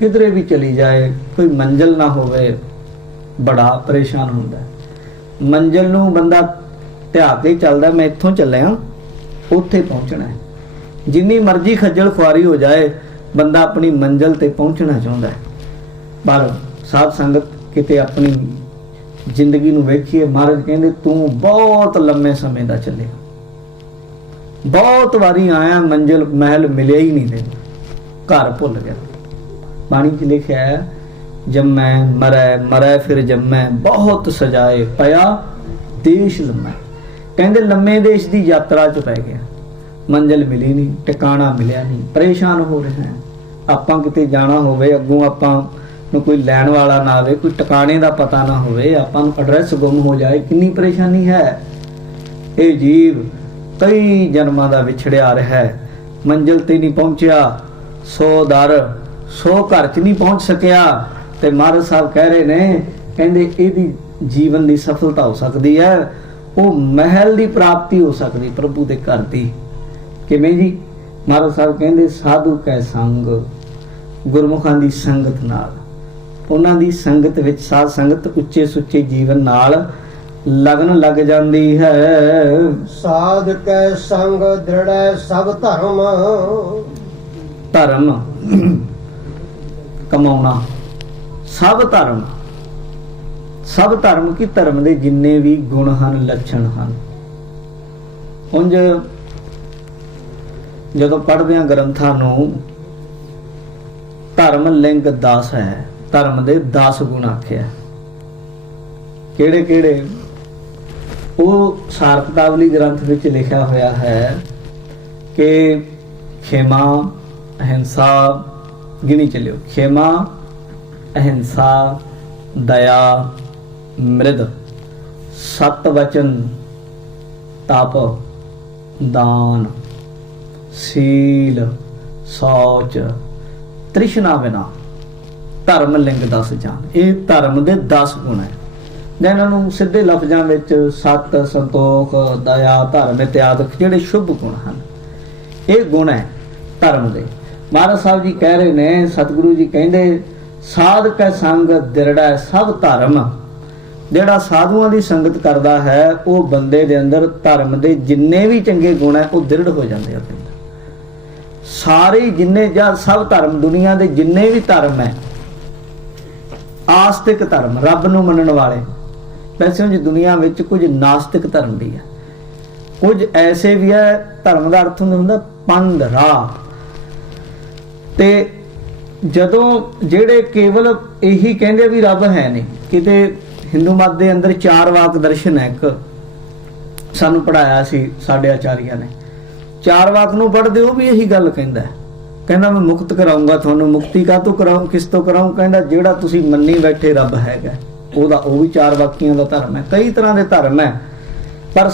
ਕਿਧਰੇ ਵੀ ਚਲੀ ਜਾਏ, ਕੋਈ ਮੰਜ਼ਿਲ ਨਾ ਹੋਵੇ ਬੜਾ ਪਰੇਸ਼ਾਨ ਹੁੰਦਾ। ਮੰਜ਼ਿਲ ਨੂੰ ਬੰਦਾ ਧਿਆ ਕੇ ਚੱਲਦਾ, ਮੈਂ ਇੱਥੋਂ ਚੱਲਿਆ ਉੱਥੇ ਪਹੁੰਚਣਾ ਹੈ। ਜਿੰਨੀ ਮਰਜ਼ੀ ਖੱਜਲ ਖੁਆਰੀ ਹੋ ਜਾਏ ਬੰਦਾ ਆਪਣੀ ਮੰਜ਼ਿਲ ਤੇ ਪਹੁੰਚਣਾ ਚਾਹੁੰਦਾ ਹੈ। ਪਰ ਸਾਧ ਸੰਗਤ ਕਿਤੇ ਆਪਣੀ ਜ਼ਿੰਦਗੀ ਨੂੰ ਵੇਖੀਏ, ਮਹਾਰਾਜ ਕਹਿੰਦੇ ਤੂੰ ਬਹੁਤ ਲੰਮੇ ਸਮੇਂ ਦਾ ਚੱਲਿਆ, ਬਹੁਤ ਵਾਰੀ ਆਇਆ, ਮੰਜ਼ਿਲ ਮਹਿਲ ਮਿਲਿਆ ਹੀ ਨਹੀਂ, ਤੈਨੂੰ ਘਰ ਭੁੱਲ ਗਿਆ। ਬਾਣੀ 'ਚ ਲਿਖਿਆ ਹੈ ਜੰਮੈ ਮਰੈ ਮਰੈ ਫਿਰ ਜੰਮੈ ਬਹੁਤ ਸਜਾਏ ਪਿਆ ਦੇਸ਼ ਲੰਮੈ। ਕਹਿੰਦੇ ਲੰਮੇ ਦੇਸ਼ ਦੀ ਯਾਤਰਾ 'ਚ ਪੈ ਗਿਆ, ਮੰਜ਼ਿਲ ਮਿਲੀ ਨਹੀਂ, ਟਿਕਾਣਾ ਮਿਲਿਆ ਨਹੀਂ, ਪਰੇਸ਼ਾਨ ਹੋ ਰਹੇ ਹਾਂ। ਆਪਾਂ ਕਿਤੇ ਜਾਣਾ ਹੋਵੇ, ਅੱਗੋਂ ਆਪਾਂ ਨੂੰ ਕੋਈ ਲੈਣ ਵਾਲਾ ਨਾ ਆਵੇ, ਕੋਈ ਟਿਕਾਣੇ ਦਾ ਪਤਾ ਨਾ ਹੋਵੇ, ਆਪਾਂ ਨੂੰ ਐਡਰੈਸ ਗੁੰਮ ਹੋ ਜਾਏ, ਕਿੰਨੀ ਪਰੇਸ਼ਾਨੀ ਹੈ। ਇਹ ਜੀਵ ਕਈ ਜਨਮਾਂ ਦਾ ਵਿਛੜਿਆ ਰਿਹਾ, ਮੰਜ਼ਿਲ ਤੇ ਨਹੀਂ ਪਹੁੰਚਿਆ, 100 ਦਰ 100 ਘਰ 'ਚ ਨਹੀਂ ਪਹੁੰਚ ਸਕਿਆ। ਤੇ ਮਹਾਰਾਜ ਸਾਹਿਬ ਕਹਿ ਰਹੇ ਨੇ, ਕਹਿੰਦੇ ਇਹਦੀ ਜੀਵਨ ਦੀ ਸਫਲਤਾ ਹੋ ਸਕਦੀ ਹੈ, ਉਹ ਮਹਿਲ ਦੀ ਪ੍ਰਾਪਤੀ ਹੋ ਸਕਦੀ ਪ੍ਰਭੂ ਦੇ ਘਰ ਦੀ। ਕਿਵੇਂ ਜੀ? ਮਹਾਰਾਜ ਸਾਹਿਬ ਕਹਿੰਦੇ ਸਾਧੂ ਕੈ ਸੰਗ, ਗੁਰਮੁਖਾਂ ਦੀ ਸੰਗਤ ਨਾਲ, ਉਹਨਾਂ ਦੀ ਸੰਗਤ ਵਿੱਚ, ਸਾਧ ਸੰਗਤ ਉੱਚੇ ਸੁੱਚੇ ਜੀਵਨ ਨਾਲ ਲਗਨ ਲੱਗ ਜਾਂਦੀ ਹੈ। ਸਾਧ ਕੈ ਸੰਗ ਦ੍ਰਿੜੈ ਸਭ ਧਰਮ। ਧਰਮ ਕਮਾਉਣਾ, ਸਭ ਧਰਮ, ਸਭ ਧਰਮ ਕੀ ਧਰਮ ਦੇ ਜਿੰਨੇ ਵੀ ਗੁਣ ਹਨ, ਲੱਛਣ ਹਨ। ਉਂਝ ਜਦੋਂ ਪੜ੍ਹਦੇ ਹਾਂ ਗ੍ਰੰਥਾਂ ਨੂੰ, ਧਰਮ ਲਿੰਗ 10 ਹੈ, ਧਰਮ ਦੇ 10 ਗੁਣ ਆਖਿਆ। ਕਿਹੜੇ ਕਿਹੜੇ? ਉਹ ਸਾਰਕਤਾਵਲੀ ਗ੍ਰੰਥ ਵਿੱਚ ਲਿਖਿਆ ਹੋਇਆ ਹੈ ਕਿ ਖੇਮਾ, ਅਹਿੰਸਾ, ਗਿਣੀ ਚੱਲਿਓ, ਖੇਮਾ, ਅਹਿੰਸਾ, ਦਇਆ, ਮ੍ਰਿਦ, ਸਤ ਵਚਨ, ਤਪ, ਦਾਨ, ਸੀਲ, ਸੌਚ, ਤ੍ਰਿਸ਼ਨਾ ਬਿਨਾ। ਧਰਮ ਲਿੰਗ 10 ਜਾਨ। ਇਹ ਧਰਮ ਦੇ 10 ਗੁਣ ਹੈ, ਜਿਨ੍ਹਾਂ ਨੂੰ ਸਿੱਧੇ ਲਫ਼ਜ਼ਾਂ ਵਿੱਚ ਸਤ, ਸੰਤੋਖ, ਦਇਆ, ਧਰਮ ਇਤਿਆਦਿਕ ਜਿਹੜੇ ਸ਼ੁਭ ਗੁਣ ਹਨ, ਇਹ ਗੁਣ ਹੈ ਧਰਮ ਦੇ। ਮਹਾਰਾਜ ਸਾਹਿਬ ਜੀ ਕਹਿ ਰਹੇ ਨੇ, ਸਤਿਗੁਰੂ ਜੀ ਕਹਿੰਦੇ, ਸਾਧ ਕੈ ਸੰਗ ਦ੍ਰਿੜੈ ਸਭ ਧਰਮ। ਜਿਹੜਾ ਸਾਧੂਆਂ ਦੀ ਸੰਗਤ ਕਰਦਾ ਹੈ, ਉਹ ਬੰਦੇ ਦੇ ਅੰਦਰ ਧਰਮ ਦੇ ਜਿੰਨੇ ਵੀ ਚੰਗੇ ਗੁਣ ਹੈ ਉਹ ਦ੍ਰਿੜ ਹੋ ਜਾਂਦੇ ਆ। ਸਾਰੇ ਜਿੰਨੇ ਜਾਂ ਸਭ ਧਰਮ, ਦੁਨੀਆ ਦੇ ਜਿੰਨੇ ਵੀ ਧਰਮ ਹੈ, ਆਸਤਿਕ ਧਰਮ, ਰੱਬ ਨੂੰ ਮੰਨਣ ਵਾਲੇ। ਵੈਸੇ ਉਂਝ ਦੁਨੀਆ ਵਿੱਚ ਕੁਝ ਨਾਸਤਿਕ ਧਰਮ ਵੀ ਹੈ, ਕੁਝ ਐਸੇ ਵੀ ਹੈ। ਧਰਮ ਦਾ ਅਰਥ ਹੁੰਦਾ ਪੰਧ, ਰਾਹ। ਤੇ ਜਦੋਂ ਜਿਹੜੇ ਕੇਵਲ ਇਹੀ ਕਹਿੰਦੇ ਵੀ ਰੱਬ ਹੈ ਨਹੀਂ, ਕਿਤੇ ਹਿੰਦੂ ਮਤ ਦੇ ਅੰਦਰ 4 ਵਾਕ ਦਰਸ਼ਨ ਹੈ। ਇੱਕ ਸਾਨੂੰ ਪੜਾਇਆ ਸੀ ਸਾਡੇ ਆਚਾਰੀਆ ਨੇ, 4 ਵਾਕ ਨੂੰ ਪੜ੍ਹਦੇ ਉਹ ਵੀ ਇਹੀ ਗੱਲ ਕਹਿੰਦਾ, ਕਹਿੰਦਾ ਮੈਂ ਮੁਕਤ ਕਰਾਉਂਗਾ ਤੁਹਾਨੂੰ। ਮੁਕਤੀ ਕਾਹਤੋਂ ਕਰਾਉਂ, ਕਿਸ ਤੋਂ ਕਰਾਉਂ? ਕਹਿੰਦਾ ਜਿਹੜਾ ਤੁਸੀਂ ਮੰਨੀ ਬੈਠੇ ਰੱਬ ਹੈਗਾ ਉਹਦਾ, ਉਹ ਵੀ 4 ਵਾਕੀਆਂ ਦਾ ਧਰਮ ਹੈ। ਕਈ ਤਰ੍ਹਾਂ ਦੇ ਧਰਮ ਹੈ, ਪਰ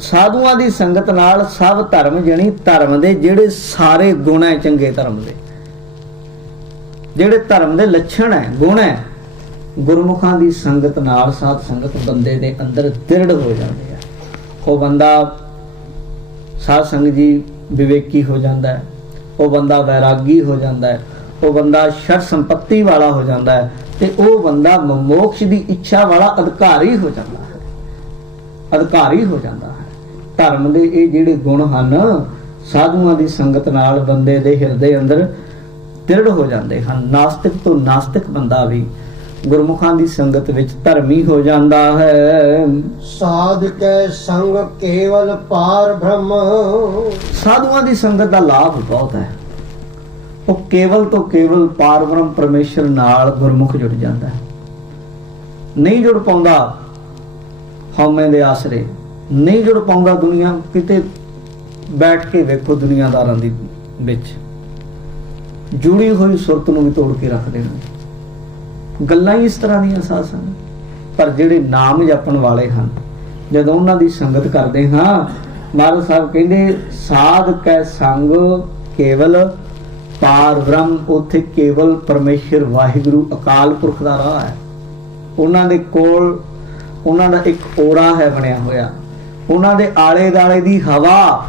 ਸਾਧੂਆਂ ਦੀ ਸੰਗਤ ਨਾਲ ਸਭ ਧਰਮ, ਜਾਣੀ ਧਰਮ ਦੇ ਜਿਹੜੇ ਸਾਰੇ ਗੁਣ ਹੈ, ਚੰਗੇ ਧਰਮ ਦੇ ਜਿਹੜੇ ਧਰਮ ਦੇ ਲੱਛਣ ਹੈ, ਗੁਣ ਹੈ, ਗੁਰਮੁਖਾਂ ਦੀ ਸੰਗਤ ਨਾਲ, ਸਾਧ ਸੰਗਤ ਬੰਦੇ ਦੇ ਅੰਦਰ ਦ੍ਰਿੜ ਹੋ ਜਾਂਦੇ ਆ। ਉਹ ਬੰਦਾ, ਸਾਧ ਸੰਗਤ ਜੀ, ਵਿਵੇਕੀ ਹੋ ਜਾਂਦਾ ਹੈ, ਉਹ ਬੰਦਾ ਵੈਰਾਗੀ ਹੋ ਜਾਂਦਾ ਹੈ, ਉਹ ਬੰਦਾ ਸ਼ਰ ਸੰਪत्ति ਵਾਲਾ ਹੋ ਜਾਂਦਾ ਹੈ, ਤੇ ਉਹ ਬੰਦਾ ਮੋਕਸ਼ ਦੀ ਇੱਛਾ ਵਾਲਾ ਅਧਿਕਾਰੀ ਹੋ ਜਾਂਦਾ ਹੈ, ਅਧਿਕਾਰੀ ਹੋ ਜਾਂਦਾ ਹੈ। ਧਰਮ ਦੇ ਇਹ ਜਿਹੜੇ ਗੁਣ ਹਨ, ਸਾਧੂਆਂ ਦੀ ਸੰਗਤ ਨਾਲ ਬੰਦੇ ਦੇ ਹਿਰਦੇ ਅੰਦਰ ਦ੍ਰਿੜ ਹੋ ਜਾਂਦੇ ਹਨ। ਨਾਸਤਿਕ ਤੋਂ ਨਾਸਤਿਕ ਬੰਦਾ ਵੀ ਗੁਰਮੁਖਾਂ ਦੀ ਸੰਗਤ ਵਿੱਚ ਧਰਮੀ ਹੋ ਜਾਂਦਾ ਹੈ। ਸਾਧ ਕੈ ਸੰਗ ਕੇਵਲ ਪਾਰ ਬ੍ਰਹਮ। ਸਾਧੂਆਂ ਦੀ ਸੰਗਤ ਦਾ ਲਾਭ ਬਹੁਤ ਹੈ। ਉਹ ਕੇਵਲ ਤੋਂ ਕੇਵਲ ਪਾਰ ਬ੍ਰਹਮ ਪਰਮੇਸ਼ਰ ਨਾਲ ਗੁਰਮੁਖ ਜੁੜ ਜਾਂਦਾ ਹੈ। ਨਹੀਂ ਜੁੜ ਪਾਉਂਦਾ ਹਉਮੈ ਦੇ ਆਸਰੇ, ਨਹੀਂ ਜੁੜ ਪਾਉਂਦਾ ਦੁਨੀਆ। ਕਿਤੇ ਬੈਠ ਕੇ ਵੇਖੋ ਦੁਨੀਆਦਾਰਾਂ ਦੀ ਵਿੱਚ ਜੁੜੀ ਹੋਈ ਸੁਰਤ ਨੂੰ ਵੀ ਤੋੜ ਕੇ ਰੱਖ ਦੇਣਾ। ਗੱਲਾਂ ਹੀ ਇਸ ਤਰ੍ਹਾਂ ਦੀਆਂ ਸਾਸਾਂ। ਪਰ ਜਿਹੜੇ ਨਾਮ ਜਪਣ ਵਾਲੇ ਹਨ, ਜਦੋਂ ਉਹਨਾਂ ਦੀ ਸੰਗਤ ਕਰਦੇ ਹਾਂ, ਮਹਾਰਾਜ ਸਾਹਿਬ ਕਹਿੰਦੇ ਸਾਧ ਕੈ ਸੰਗ ਕੇਵਲ ਪਾਰ ਬ੍ਰਹਮ। ਉੱਥੇ ਕੇਵਲ ਪਰਮੇਸ਼ਰ ਵਾਹਿਗੁਰੂ ਅਕਾਲ ਪੁਰਖ ਦਾ ਰਾਹ ਹੈ। ਉਹਨਾਂ ਦੇ ਕੋਲ ਉਹਨਾਂ ਦਾ ਇੱਕ ਓਰਾ ਹੈ ਬਣਿਆ ਹੋਇਆ, ਉਹਨਾਂ ਦੇ ਆਲੇ ਦਾਲੇ ਦੀ ਹਵਾ,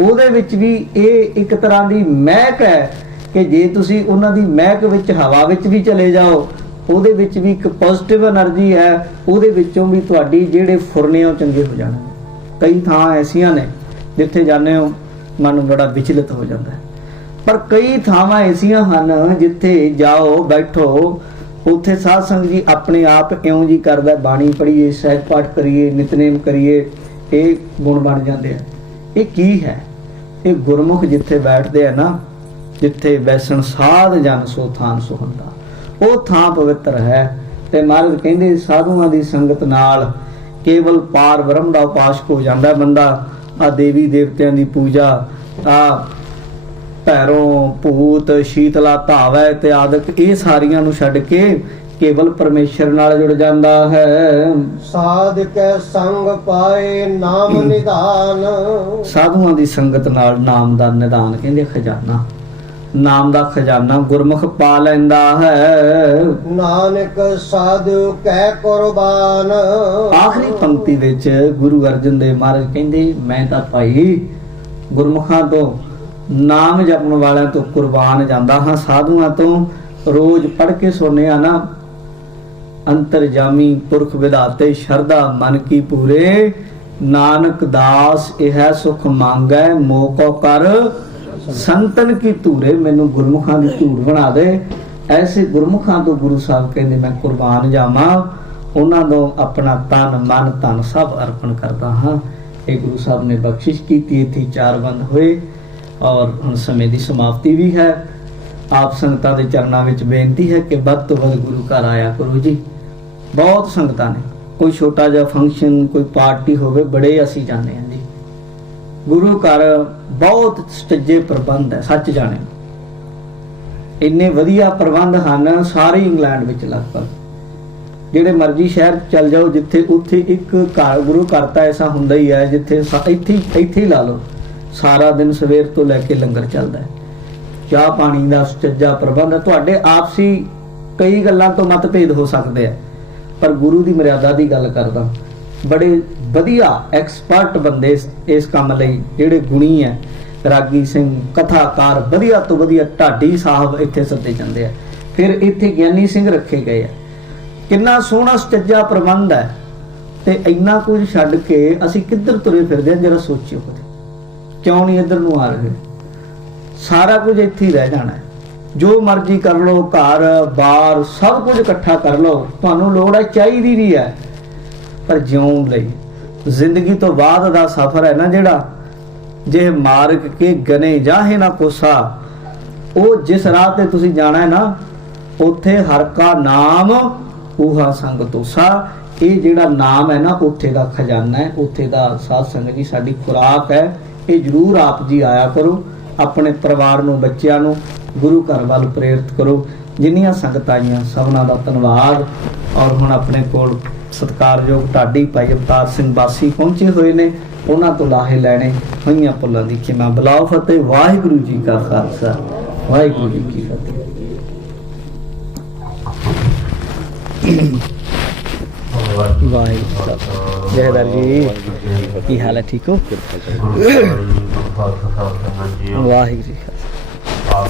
ਉਹਦੇ ਵਿੱਚ ਵੀ ਇਹ ਇੱਕ ਤਰ੍ਹਾਂ ਦੀ ਮਹਿਕ ਹੈ ਕਿ ਜੇ ਤੁਸੀਂ ਉਹਨਾਂ ਦੀ ਮਹਿਕ ਵਿੱਚ, ਹਵਾ ਵਿੱਚ ਵੀ ਚਲੇ ਜਾਓ, ਉਹਦੇ ਵਿੱਚ ਵੀ ਇੱਕ ਪੋਜ਼ਿਟਿਵ એનર્ਜੀ ਹੈ। ਉਹਦੇ ਵਿੱਚੋਂ ਵੀ ਤੁਹਾਡੀ ਜਿਹੜੇ ਫੁਰਨੇ ਉਹ ਚੰਗੇ ਹੋ ਜਾਣਗੇ। ਕਈ ਥਾਂ ਐਸੀਆਂ ਨੇ ਜਿੱਥੇ ਜਾਂਦੇ ਹੋ ਮਨ ਬੜਾ ਵਿਚਲਿਤ ਹੋ ਜਾਂਦਾ ਹੈ, ਪਰ ਕਈ ਥਾਵਾਂ ਐਸੀਆਂ ਹਨ ਜਿੱਥੇ ਜਾਓ, ਬੈਠੋ, ਉੱਥੇ ਸਾਧ ਸੰਗਤ ਜੀ ਆਪਣੇ ਆਪ ਇਉਂ ਜੀ ਕਰਦਾ, ਬਾਣੀ ਪੜ੍ਹੀਏ, ਸਹਿਜ ਪਾਠ ਕਰੀਏ, ਨਿਤਨੇਮ ਕਰੀਏ, ਇਹ ਗੁਣ ਬਣ ਜਾਂਦੇ ਆ। ਇਹ ਕੀ ਹੈ? ਇਹ ਗੁਰਮੁਖ ਜਿੱਥੇ ਬੈਠਦੇ ਆ ਨਾ, ਜਿੱਥੇ ਬੈਸਣ ਸਾਧ ਜਨ ਸੋ ਥਾਨ ਸੁਹੰਦਾ, ਉਹ ਥਾਂ ਪਵਿੱਤਰ ਹੈ। ਤੇ ਮਹਾਰਾਜ ਕਹਿੰਦੇ ਸਾਧੂਆਂ ਦੀ ਸੰਗਤ ਨਾਲ ਕੇਵਲ ਪਾਰ ਬ੍ਰਹਮ ਦਾ ਉਪਾਸਕ ਹੋ ਜਾਂਦਾ ਬੰਦਾ। ਆ ਦੇਵੀ ਦੇਵਤਿਆਂ ਦੀ ਪੂਜਾ, ਆ ਭੈਰੋਂ, ਭੂਤ, ਸ਼ੀਤਲਾ, ਧਾਵੈ ਤੇ ਆਦਿਕ, ਇਹ ਸਾਰੀਆਂ ਨੂੰ ਛੱਡ ਕੇ ਕੇਵਲ ਪਰਮੇਸ਼ਰ ਨਾਲ ਜੁੜ ਜਾਂਦਾ ਹੈ। ਸਾਧ ਕੈ ਸੰਗ ਪਾਏ ਨਾਮ ਨਿਧਾਨ। ਸਾਧੂਆਂ ਦੀ ਸੰਗਤ ਨਾਲ ਨਾਮ ਦਾ ਨਿਧਾਨ, ਕਹਿੰਦੇ ਖਜ਼ਾਨਾ, ਨਾਮ ਦਾ ਖਜ਼ਾਨਾ ਗੁਰਮੁਖ ਪਾ ਲੈਂਦਾ ਹੈ। ਨਾਨਕ ਸਾਧੂ ਕੈ ਕੁਰਬਾਨ। ਆਖਰੀ ਪੰਕਤੀ ਵਿੱਚ ਗੁਰੂ ਅਰਜਨ ਦੇਵ ਮਹਾਰਾਜ ਕਹਿੰਦੇ, ਮੈਂ ਤਾਂ ਭਾਈ ਗੁਰਮੁਖਾਂ ਤੋਂ, ਨਾਮ ਜਪਣ ਵਾਲਿਆਂ ਤੋਂ ਕੁਰਬਾਨ ਜਾਂਦਾ ਹਾਂ। ਸਾਧੂਆਂ ਤੋਂ ਰੋਜ਼ ਪੜ੍ਹ ਕੇ ਸੁਣਿਆ ਨਾ, अंतरजामी पुरख विधाते शरदा मन की पूरे नानक दास यह सुख मांगै मोको कर संतन की धूरे। मैनू गुरमुखां दी धूड़ बना दे। ऐसे गुरमुखां तो गुरु साहब कहंदे मैं कुर्बान जावां, उन्हां दा अपना तन मन धन सब अर्पण करदा हां। ये गुरु साहब ने बख्शिश की। इत्थे 4 बंद होए और हुण समय की समाप्ति भी है। आप संगतां दे चरनां विच बेनती है कि वध तो वध गुरु घर आया करो जी। बहुत संगतां ने कोई छोटा जिहा फंक्शन कोई पार्टी होवे बड़े असीं जाने हैं जी। गुरु घर बहुत सच्चे प्रबंध है, सच जाने इन्ने वधिया प्रबंध हैं सारे इंग्लैंड विच लगभग ਜਿਹੜੇ मर्जी शहर चल जाओ जिथे उत्थे एक घर गुरु घर तो ऐसा हुंदा ही है जिथे इत्थे ही ला लो सारा दिन सवेर तो लैके लंगर चलता है। चाह पानी का सच्चा प्रबंध है। तुहाडे आपसी कई गल्लां तो मतभेद हो सकते हैं पर गुरु की मर्यादा की गल करदा बड़े वधिया एक्सपर्ट बंदे इस काम लई जिहड़े गुणी है। रागी सिंह कथाकार वधिया तो वधिया ढाडी साहब इत्थे सद्दे जांदे आ। फिर इत्थे ज्ञानी सिंह रखे गए हैं। कितना सोहना सच्चा प्रबंध है ते इन्ना कुछ छड्ड के असीं किधर तुरे फिरदे जरा सोचियो क्यों नहीं इधर नूं आ रहे। सारा कुछ इत्थे ही रह जाना है। जो मर्जी कर लो घर बार सब कुछ इकट्ठा कर लो तुहानूं लोड़ है चाहिदी भी है पर जिउण लई जिंदगी तो बाद दा सफर है ना जिहड़ा जे मार्ग के गने जाहे ना कोसा वो जिस राह ते तुसीं जाना है ना उत्थे हर का नाम ऊहा संग तोसा। ये जिहड़ा नाम है ना उत्थे दा खजाना है उत्थे दा साध संगत जी साडी खुराक है। ये जरूर आप जी आया करो अपने परिवार नूं बच्चिआं नूं गुरु घर वाल प्रेरित करो। जिन्नियां संगतां आईयां सबना दा धन्नवाद। और हुण अपने कोल सत्कारयोग ढाडी भाई अवतार सिंह बासी पहुंचे हुए ने उन्हां तो लाहे लैणे होईयां भुल्लां दी खिमा। बुलाओ फतेह। वाहिगुरू जी का खालसा वाहिगुरू जी की फतेह। वाहिगुरू जयदार जी की हाल है ठीक हो। वाहिगुरू जी आप